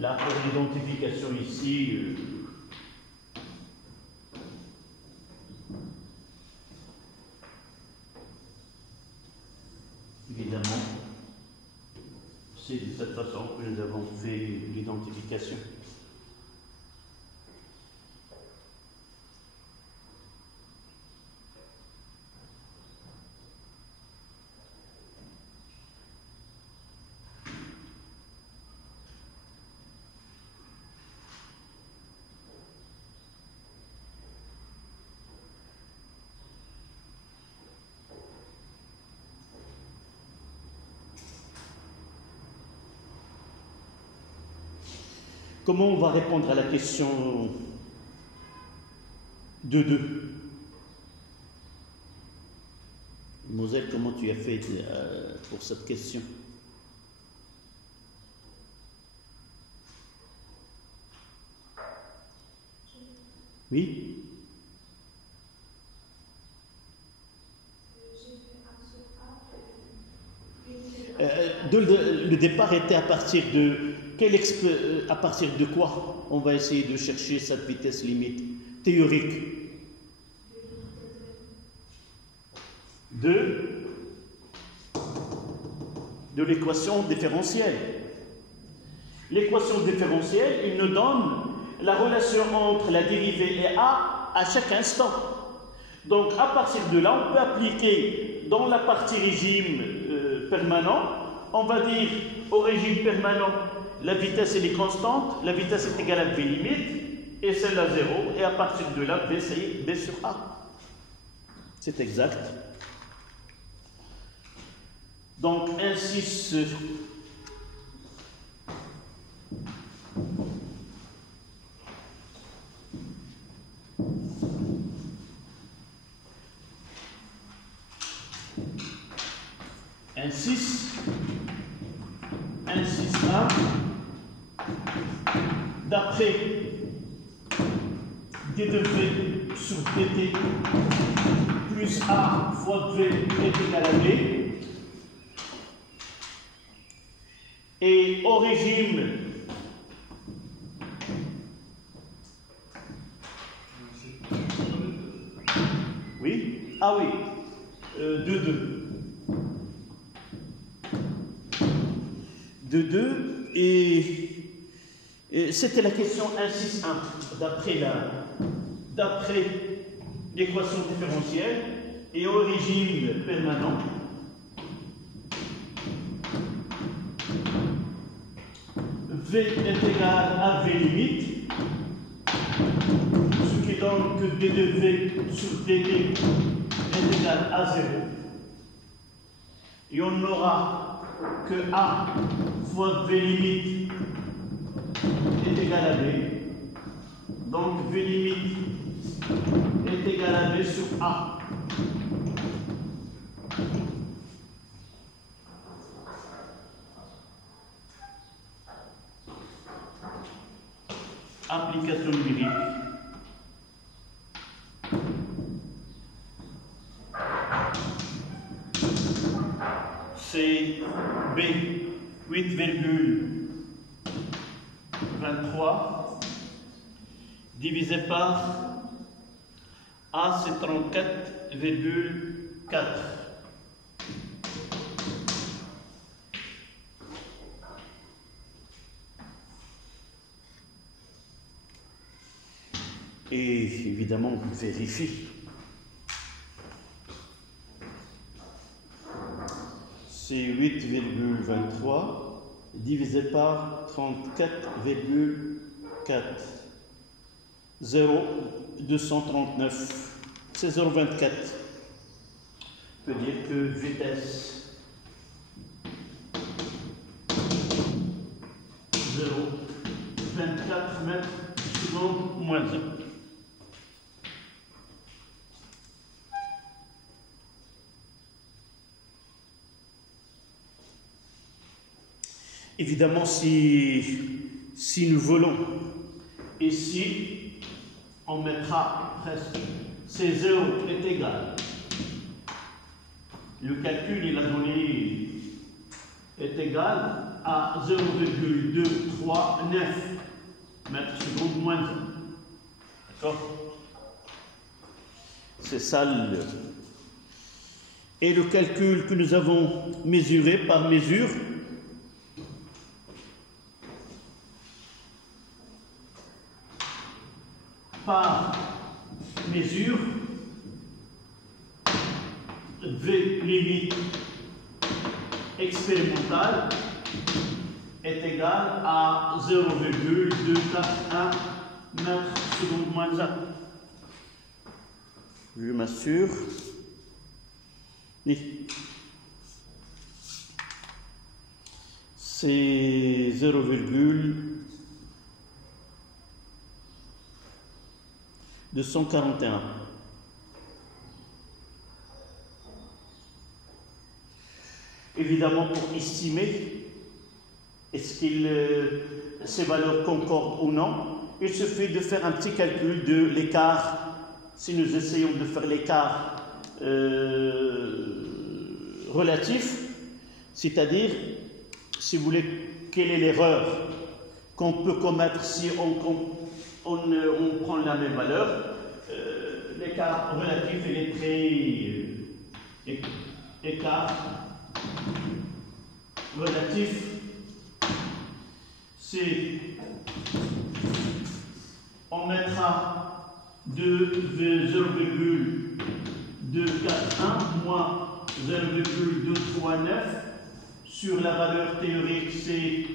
Là, pour l'identification ici, évidemment, c'est de cette façon que nous avons fait l'identification. Comment on va répondre à la question de 2. Moselle, comment tu as fait pour cette question? Oui? Le départ était à partir de à partir de quoi on va essayer de chercher cette vitesse limite théorique? De l'équation différentielle. L'équation différentielle, il nous donne la relation entre la dérivée et a à chaque instant. Donc à partir de là, on peut appliquer dans la partie régime permanent, on va dire au régime permanent, la vitesse elle est constante, la vitesse est égale à v limite, et celle à 0, et à partir de là, v c'est b sur a. C'est exact. Donc ainsi un 6A d'après d de v sur dt plus a fois v est égal à b, et au régime oui, ah oui, de 2 et c'était la question 1,6,1 d'après l'équation différentielle et au régime permanent. V est égal à V limite, ce qui donne que d de V sur dt est égal à 0. Et on n'aura que A fois V limite est égal à B. Donc V limite est égal à B sur A. Application numérique. C'est B 8,23 divisé par A, c'est 34,4. Et évidemment, on vérifie. C'est 8,23 divisé par 34,4. 0,239. C'est 0,24. On peut dire que vitesse 0,24 mètres secondes moins 1. Évidemment, si nous volons ici, on mettra presque C0 est égal. Le calcul, il a donné est égal à 0,239 mètres secondes moins 1. D'accord? C'est ça le... Et le calcul que nous avons mesuré par mesure, V limite expérimentale est égal à 0,241 mètres secondes moins 1. Je m'assure. Oui. C'est 0,241 de 141. Évidemment, pour estimer est-ce que ces valeurs concordent ou non, il suffit de faire un petit calcul de l'écart. Si nous essayons de faire l'écart relatif, c'est-à-dire, si vous voulez, quelle est l'erreur qu'on peut commettre si on prend la même valeur, l'écart relatif est très écart relatif, c'est on mettra 0,241 moins 0,239 sur la valeur théorique, c'est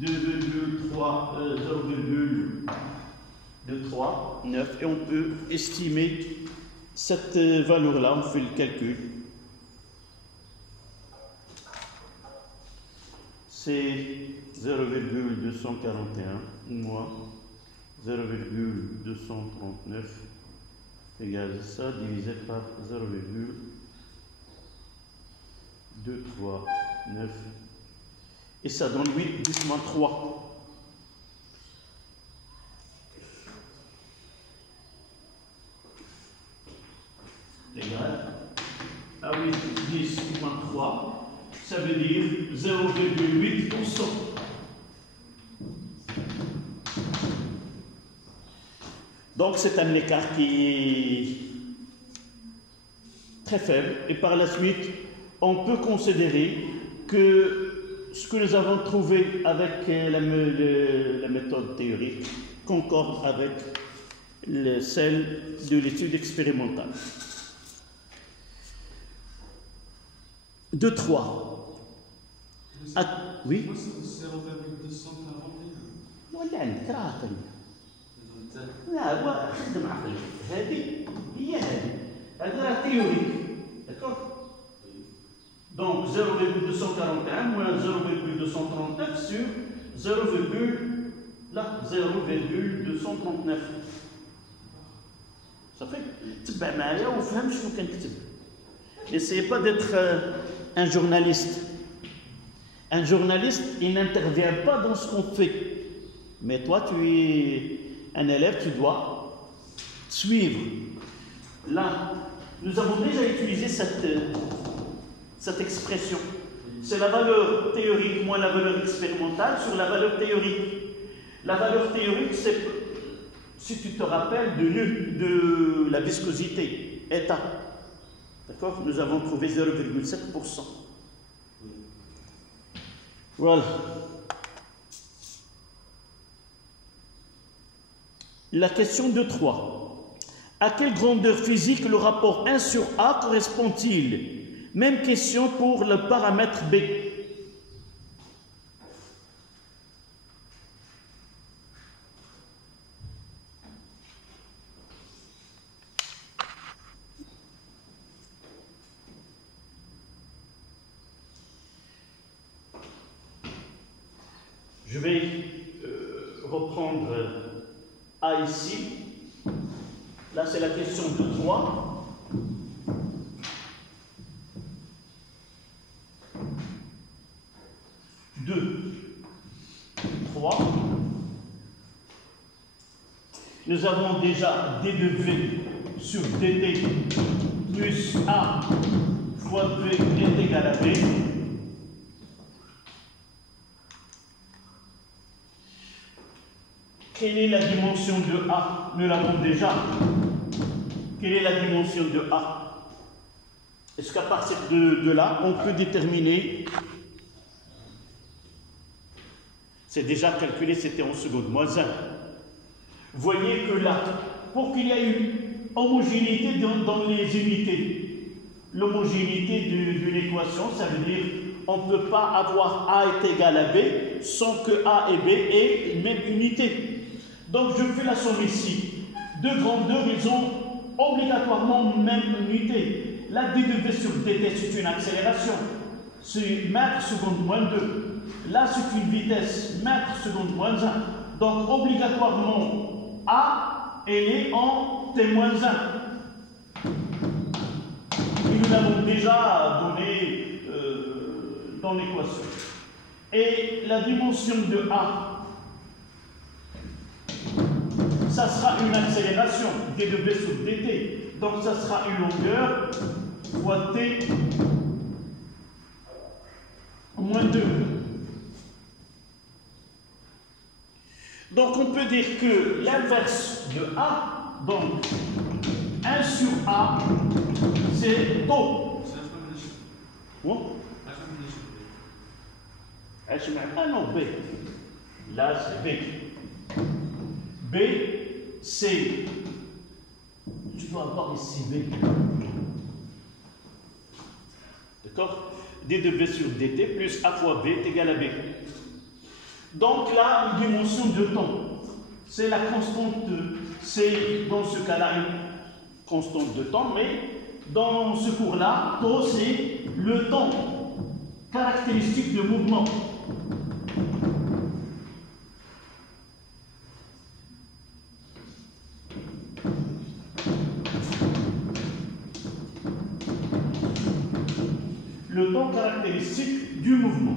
0,239 et on peut estimer cette valeur-là, on fait le calcul. C'est 0,241 moins 0,239 égale ça divisé par 0,239 et ça donne 8 10 moins 3. Égal à 8 10 moins 3, ça veut dire 0,8%. Donc c'est un écart qui est très faible et par la suite on peut considérer que ce que nous avons trouvé avec la méthode théorique concorde avec celle de l'étude expérimentale. 2.3. Oui. لا هو خدم عقلك هذه هي هذا théorique d'accord donc 0,241 moins 0,239 sur 0,239 ça fait تبع معايا وفهم شنو كنكتب. N'essayez pas d'être un journaliste. Un journaliste, il n'intervient pas dans ce qu'on fait. Mais toi, tu es un élève, tu dois suivre. Là, nous avons déjà utilisé cette expression. C'est la valeur théorique moins la valeur expérimentale sur la valeur théorique. La valeur théorique, c'est, si tu te rappelles, de la viscosité, état. D'accord? Nous avons trouvé 0,7%. Voilà. La question 2.3. À quelle grandeur physique le rapport 1 sur A correspond-il? Même question pour le paramètre B. Je vais reprendre A ici. Là, c'est la question de 3. Nous avons déjà d de V sur dt plus A fois V est égal à B. Quelle est la dimension de A? Nous l'avons déjà. Quelle est la dimension de A? Est-ce qu'à partir de là, on peut déterminer? C'est déjà calculé, c'était en seconde, moins 1. Voyez que là, pour qu'il y ait une homogénéité dans les unités, l'homogénéité d'une équation, ça veut dire on ne peut pas avoir A est égal à B sans que A et B aient une même unité. Donc je fais la somme ici. Deux grandeurs, ils ont obligatoirement même unité. La d de V sur dt, c'est une accélération. C'est mètre seconde moins 2. Là, c'est une vitesse mètre seconde moins 1. Donc obligatoirement, A elle est en T-1. Et nous l'avons déjà donné dans l'équation. Et la dimension de A, ça sera une accélération, d de v sur dt. Donc ça sera une longueur fois t moins 2. Donc on peut dire que l'inverse de A, donc 1 sur A, c'est taux. Ah non, B. Là, c'est B. B, c'est... Je dois avoir ici B. D'accord? D de B sur dt plus A fois B est égal à B. Donc là, une dimension de temps. C'est la constante, c'est dans ce cas-là une constante de temps, mais dans ce cours-là, taux, c'est le temps caractéristique de mouvement. Le temps caractéristique du mouvement.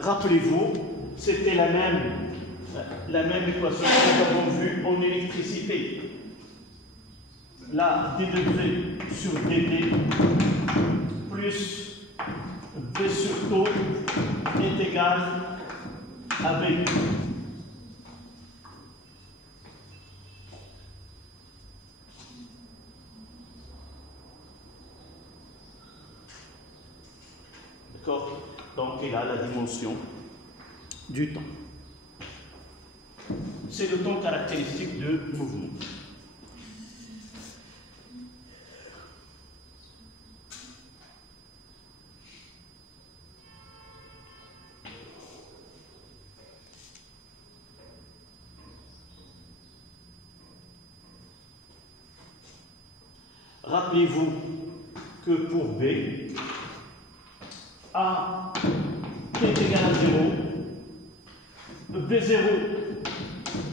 Rappelez-vous, c'était la même équation que nous avons vue en électricité. Là, d de v sur dt plus v sur taux est égal à b. D'accord? Donc, il a la dimension du temps. C'est le temps caractéristique de mouvement. Rappelez-vous que pour B, A est égal à 0, B0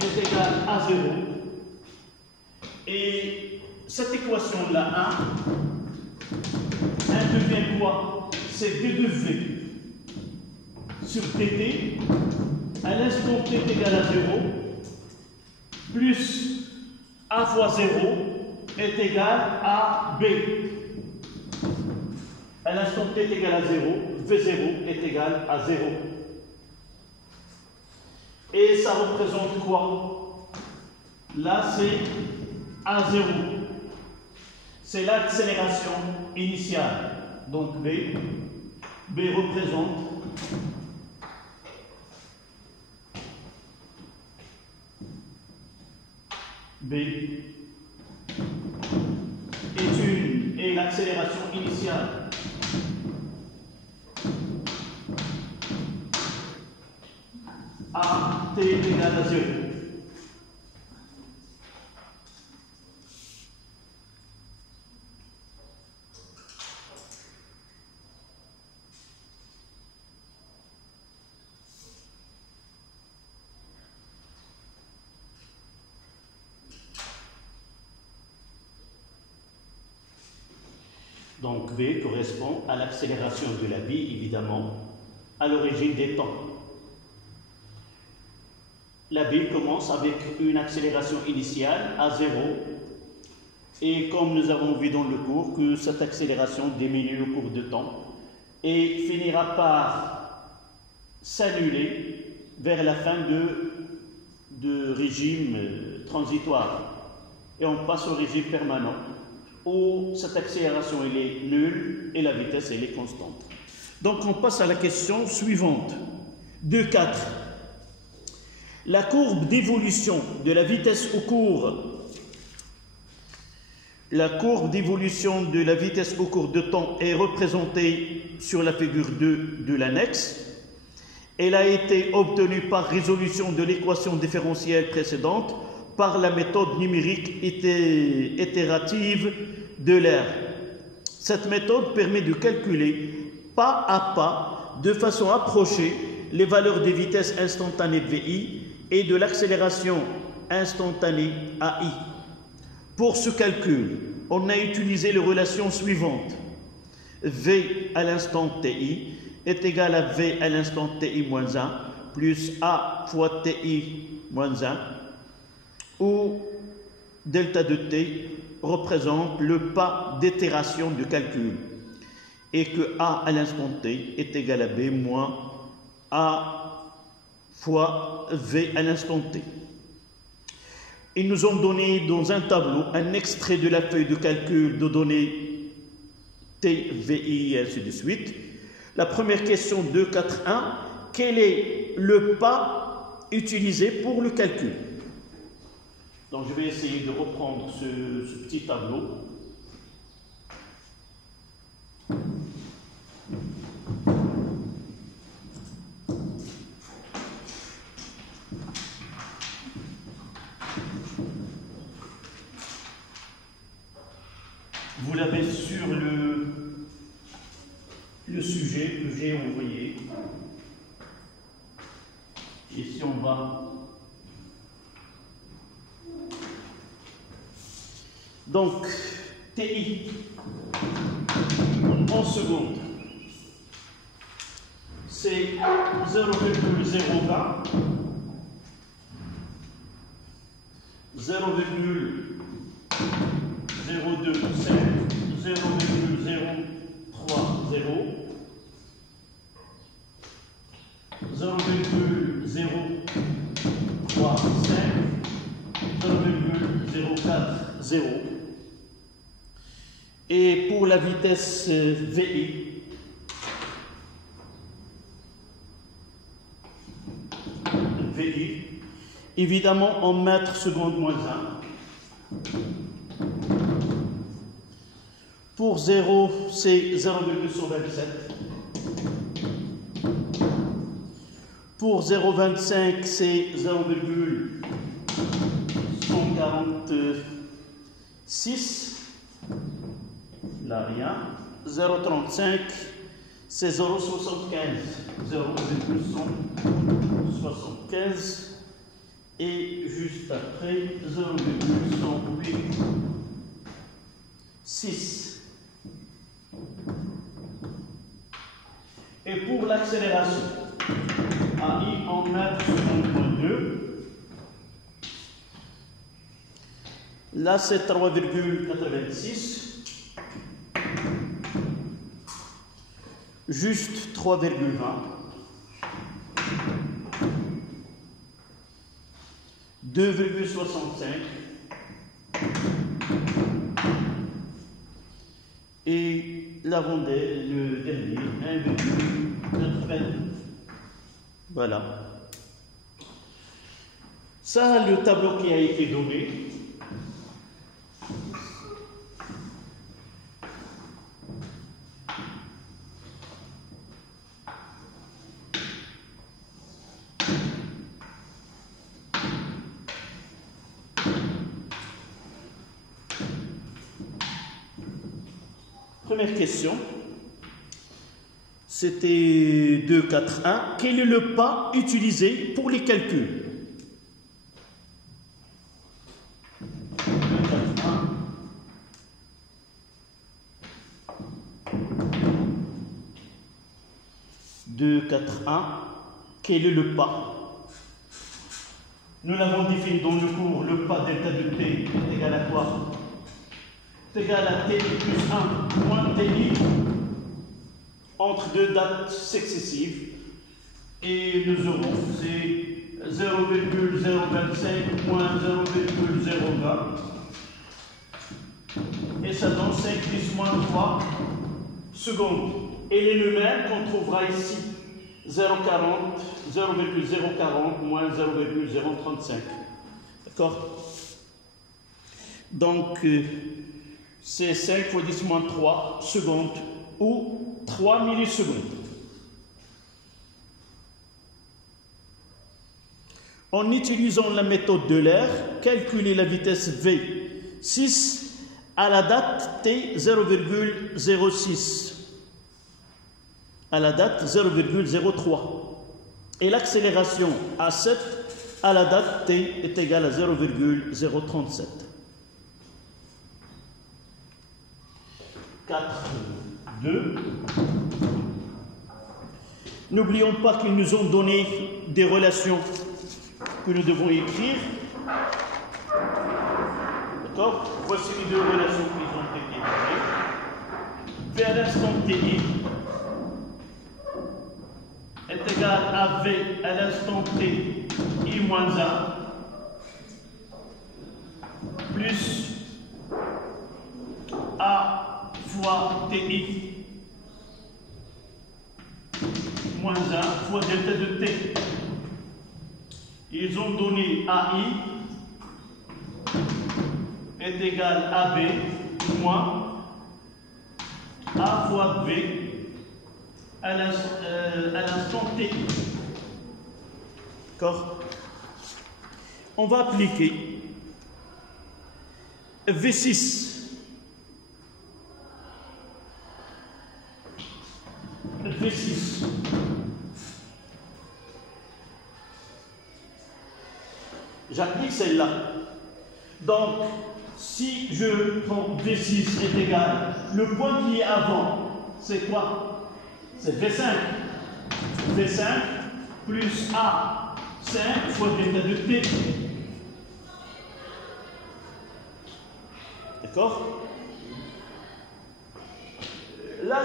est égal à 0, et cette équation-là, 1 devient quoi? C'est d de v sur dt, à l'instant t est égal à 0, plus a fois 0 est égal à b. À l'instant t est égal à 0, v0 est égal à 0. Et ça représente quoi? Là, c'est A0. C'est l'accélération initiale. Donc B représente est l'accélération initiale. A t égale à 0. Donc V correspond à l'accélération de la vie, évidemment, à l'origine des temps. La vie commence avec une accélération initiale à 0, et comme nous avons vu dans le cours, que cette accélération diminue au cours de temps et finira par s'annuler vers la fin de régime transitoire. Et on passe au régime permanent, où cette accélération elle est nulle et la vitesse elle est constante. Donc on passe à la question suivante, 2.4. La courbe d'évolution de la vitesse au cours La courbe d'évolution de la vitesse au cours de temps est représentée sur la figure 2 de l'annexe. Elle a été obtenue par résolution de l'équation différentielle précédente par la méthode numérique itérative de l'air. Cette méthode permet de calculer pas à pas, de façon approchée, les valeurs des vitesses instantanées VI et de l'accélération instantanée AI. Pour ce calcul, on a utilisé les relations suivantes. V à l'instant TI est égal à V à l'instant TI moins 1 plus A fois TI moins 1, où delta de T représente le pas d'itération de calcul et que A à l'instant T est égal à B moins A fois V à l'instant T. Ils nous ont donné dans un tableau un extrait de la feuille de calcul de données T, VI et ainsi de suite. La première question 2.4.1, quel est le pas utilisé pour le calcul? Donc je vais essayer de reprendre ce petit tableau. Vous l'avez sur le sujet que j'ai envoyé. Et si on va... Donc, TI en secondes, c'est 0,020, 0,025, 0,030, 0,035, 0,040. Et pour la vitesse VI, évidemment en mètres secondes moins 1. Pour 0, c'est 0,227. Pour 0,25, c'est 0,146. Là, rien. 0,35, c'est 0,75. 0,175. Et juste après, 0,186. Et pour l'accélération, AI en mètres secondes 2, là c'est 3,86. Juste 3,20, 2,65 et la rondelle, le dernier, 1,82. Voilà. Ça, le tableau qui a été donné. Première question, c'était 2.4.1. Quel est le pas utilisé pour les calculs? 2.4.1. Quel est le pas? Nous l'avons défini dans le cours, le pas delta de t est égal à quoi? C'est égal à t plus 1 moins ti entre deux dates successives. Et nous aurons, c'est 0,025 moins 0,020. Et ça donne 5 10 moins 3 secondes. Et les numères qu'on trouvera ici, 0,40, 0,040 moins 0,035. D'accord? Donc, c'est 5 fois 10 moins 3 secondes ou 3 millisecondes. En utilisant la méthode de l'air, calculez la vitesse V6 à la date T 0,06, à la date 0,03 et l'accélération A7 à la date T est égale à 0,037. 4,2. N'oublions pas qu'ils nous ont donné des relations que nous devons écrire. D'accord? Voici les deux relations qui ont été données. V à l'instant TI est égal à V à l'instant T I moins 1 plus A fois TI moins 1 fois delta de T. Ils ont donné AI est égal à B moins A fois V à l'instant T. D'accord? On va appliquer V6. V6. J'applique celle-là. Donc, si je prends V6 est égal, le point qui est avant, c'est quoi? C'est V5. V5 plus A5 fois delta de T. D'accord? Là,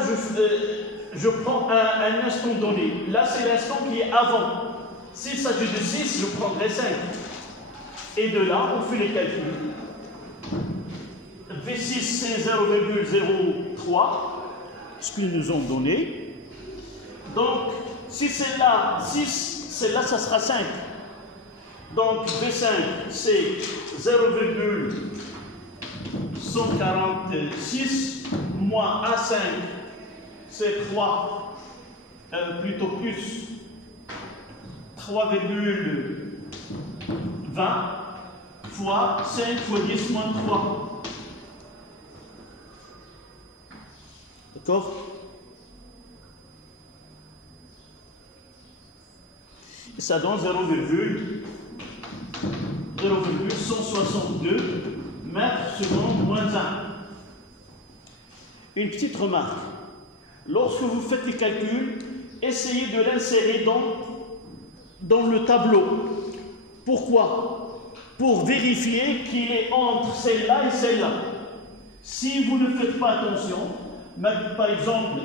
je prends un instant donné. Là, c'est l'instant qui est avant. S'il s'agit de 6, je prendrai 5. Et de là, on fait les calculs. V6, c'est 0,03, ce qu'ils nous ont donné. Donc, si c'est là 6, celle-là, ça sera 5. Donc, V5, c'est 0,146 moins A5, c'est 3, plutôt plus 3,20 fois 5 fois 10 moins 3. D'accord? Et ça donne 0,162 mètres secondes moins 1. Une petite remarque. Lorsque vous faites les calculs, essayez de l'insérer dans le tableau. Pourquoi? Pour vérifier qu'il est entre celle-là et celle-là. Si vous ne faites pas attention, par exemple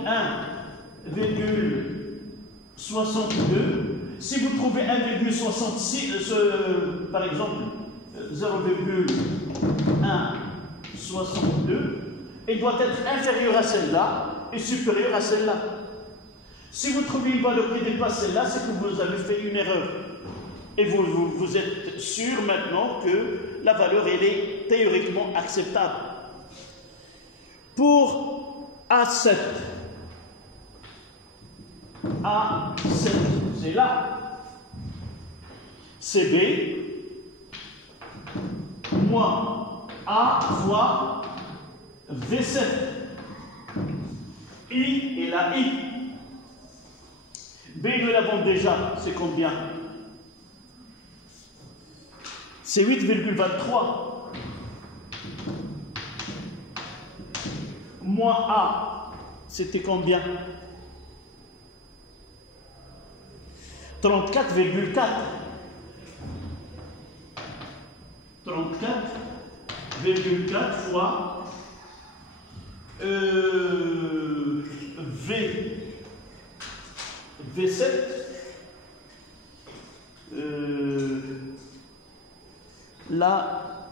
1,62, si vous trouvez 1,66, par exemple 0,162, il doit être inférieur à celle-là et supérieur à celle-là. Si vous trouvez une valeur qui dépasse celle-là, c'est que vous avez fait une erreur. Et vous êtes sûr maintenant que la valeur elle est théoriquement acceptable. Pour A7, c'est là. CB moins A fois V7. I et la I. B, nous l'avons déjà, c'est combien? C'est 8,23. Moins A, c'était combien? 34,4. 34,4 fois V7. Là,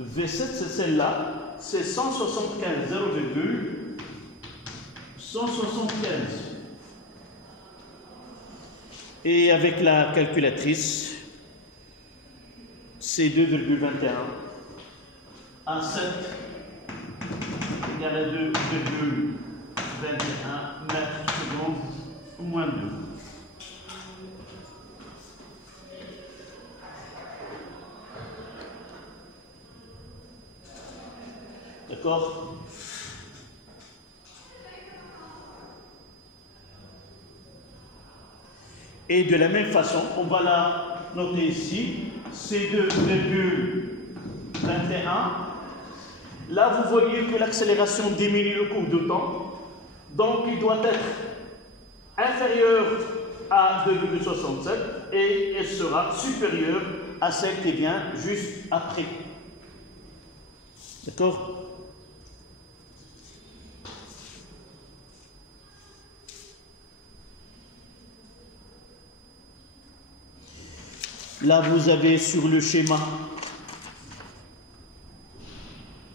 V7, c'est celle-là, c'est 175, 0,175. Et avec la calculatrice, c'est 2,21 à 7 égale à 2,21 mètres secondes moins 2. D'accord? Et de la même façon, on va la noter ici, c'est 2,21. Là, vous voyez que l'accélération diminue au cours du temps. Donc, il doit être inférieur à 2,67 et elle sera supérieure à celle qui vient juste après. D'accord? Là, vous avez sur le schéma,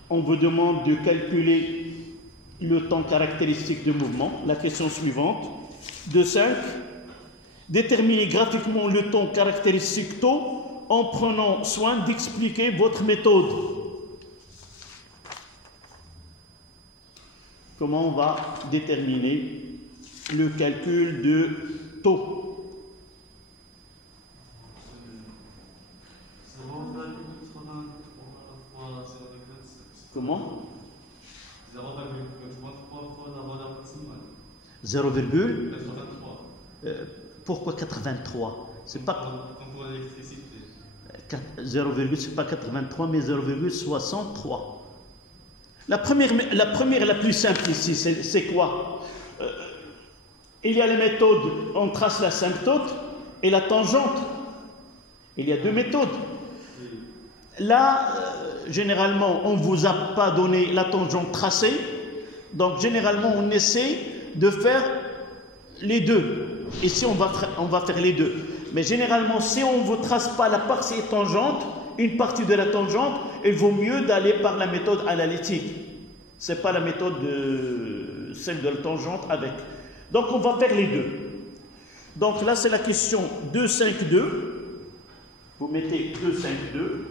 on vous demande de calculer le temps caractéristique de mouvement. La question suivante, de 5, déterminez graphiquement le temps caractéristique tôt en prenant soin d'expliquer votre méthode. Comment on va déterminer le calcul de taux? Comment? 0,83 fois la valeur maximale. 0, pourquoi 83? C'est pas Comme pour l'électricité. 0, c'est pas 83 mais 0,63. La première la plus simple ici, c'est quoi? Il y a les méthodes, on trace l'asymptote et la tangente. Il y a deux méthodes. Là, généralement, on ne vous a pas donné la tangente tracée. Donc, généralement, on essaie de faire les deux. Ici, on va faire les deux. Mais généralement, si on ne vous trace pas la partie tangente, une partie de la tangente, il vaut mieux d'aller par la méthode analytique. Ce n'est pas la méthode celle de la tangente avec. Donc, on va faire les deux. Donc, là, c'est la question 2, 5, 2. Vous mettez 2, 5, 2.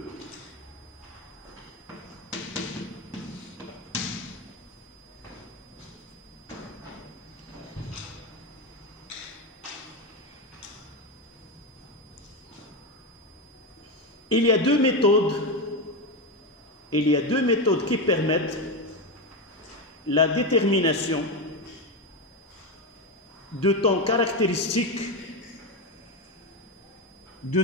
Il y a deux méthodes qui permettent la détermination de temps caractéristique du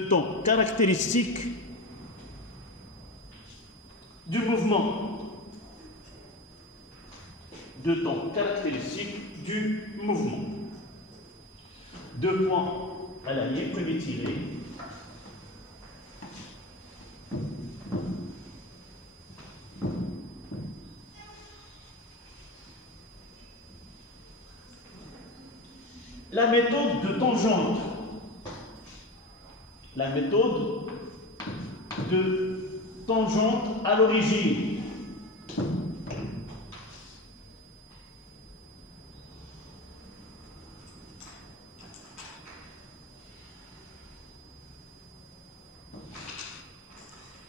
mouvement. De temps caractéristique du mouvement. Deux points à la ligne, premier tiré. La méthode de tangente. La méthode de tangente à l'origine.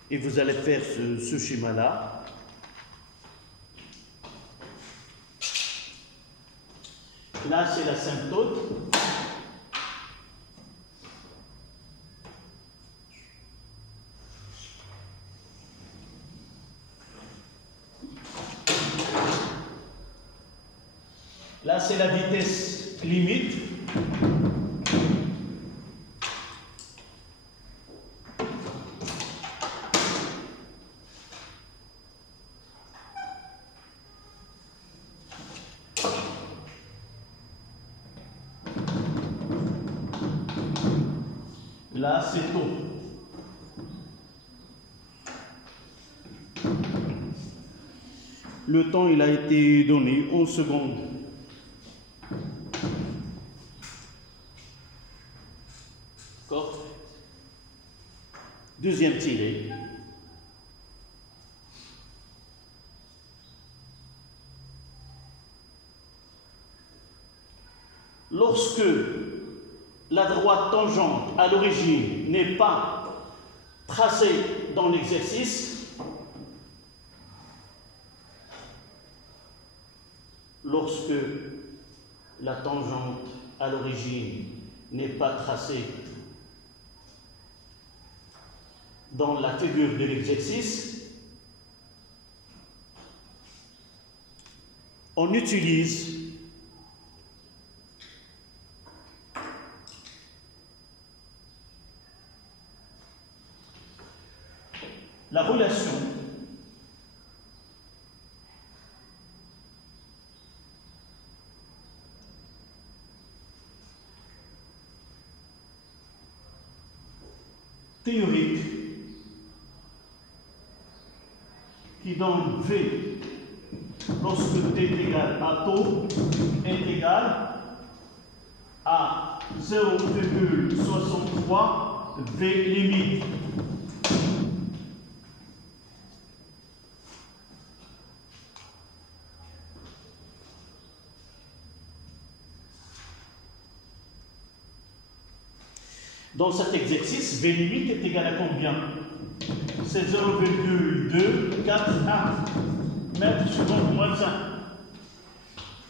Et vous allez faire ce schéma-là. Là, c'est l'asymptote. Là, c'est la vitesse limite. Là, c'est tôt. Le temps, il a été donné 11 secondes. D'accord? Deuxième tiré. Lorsque la droite tangente à l'origine n'est pas tracée dans l'exercice, lorsque la tangente à l'origine n'est pas tracée dans la figure de l'exercice, on utilise la relation théorique qui donne V lorsque t est égal à taux est égal à 0,63 V limite. Dans cet exercice, V limite est égal à combien? C'est 0,241 mètres secondes moins 5.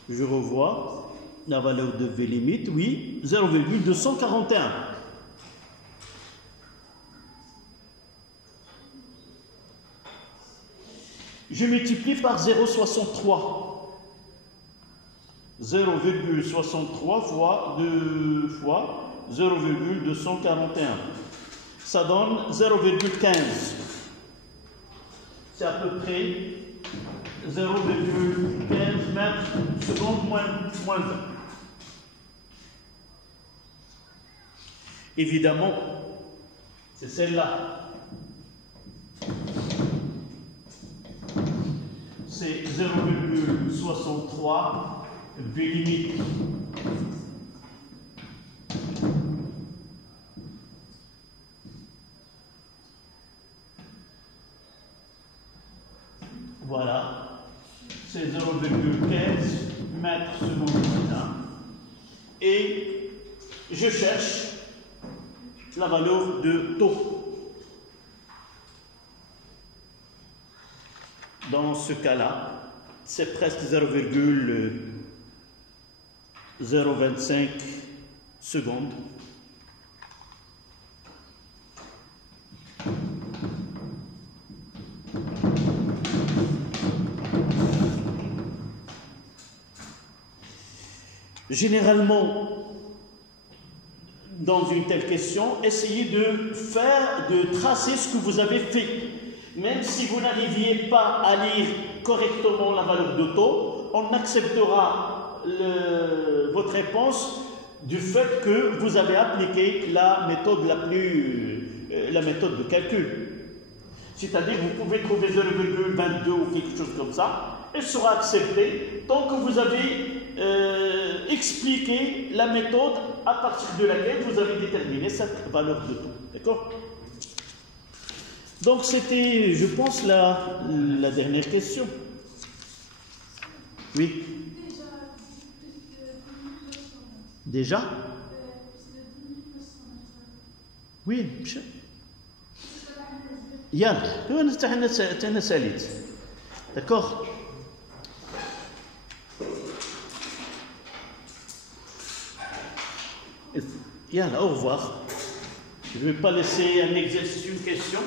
Je revois la valeur de V limite, oui, 0,241. Je multiplie par 0,63. 0,63 fois 2 fois 0,241. Ça donne 0,15. C'est à peu près 0,15 mètres secondes moins 20. Évidemment, c'est celle-là. C'est 0,63 V limite. Voilà, c'est 0,15 mètres secondes moins 1. Et je cherche la valeur de taux. Dans ce cas-là, c'est presque 0,025 secondes. Généralement, dans une telle question, essayez de tracer ce que vous avez fait. Même si vous n'arriviez pas à lire correctement la valeur de taux, on acceptera votre réponse du fait que vous avez appliqué la méthode la méthode de calcul. C'est-à-dire que vous pouvez trouver 0,22 ou quelque chose comme ça, elle sera acceptée tant que vous avez expliqué la méthode à partir de laquelle vous avez déterminé cette valeur de taux. D'accord? Donc c'était, je pense, la dernière question. Oui. Déjà? Oui. يلا أنا ساليت. D'accord? Yalla, au revoir. Je ne vais pas laisser un exercice, une question.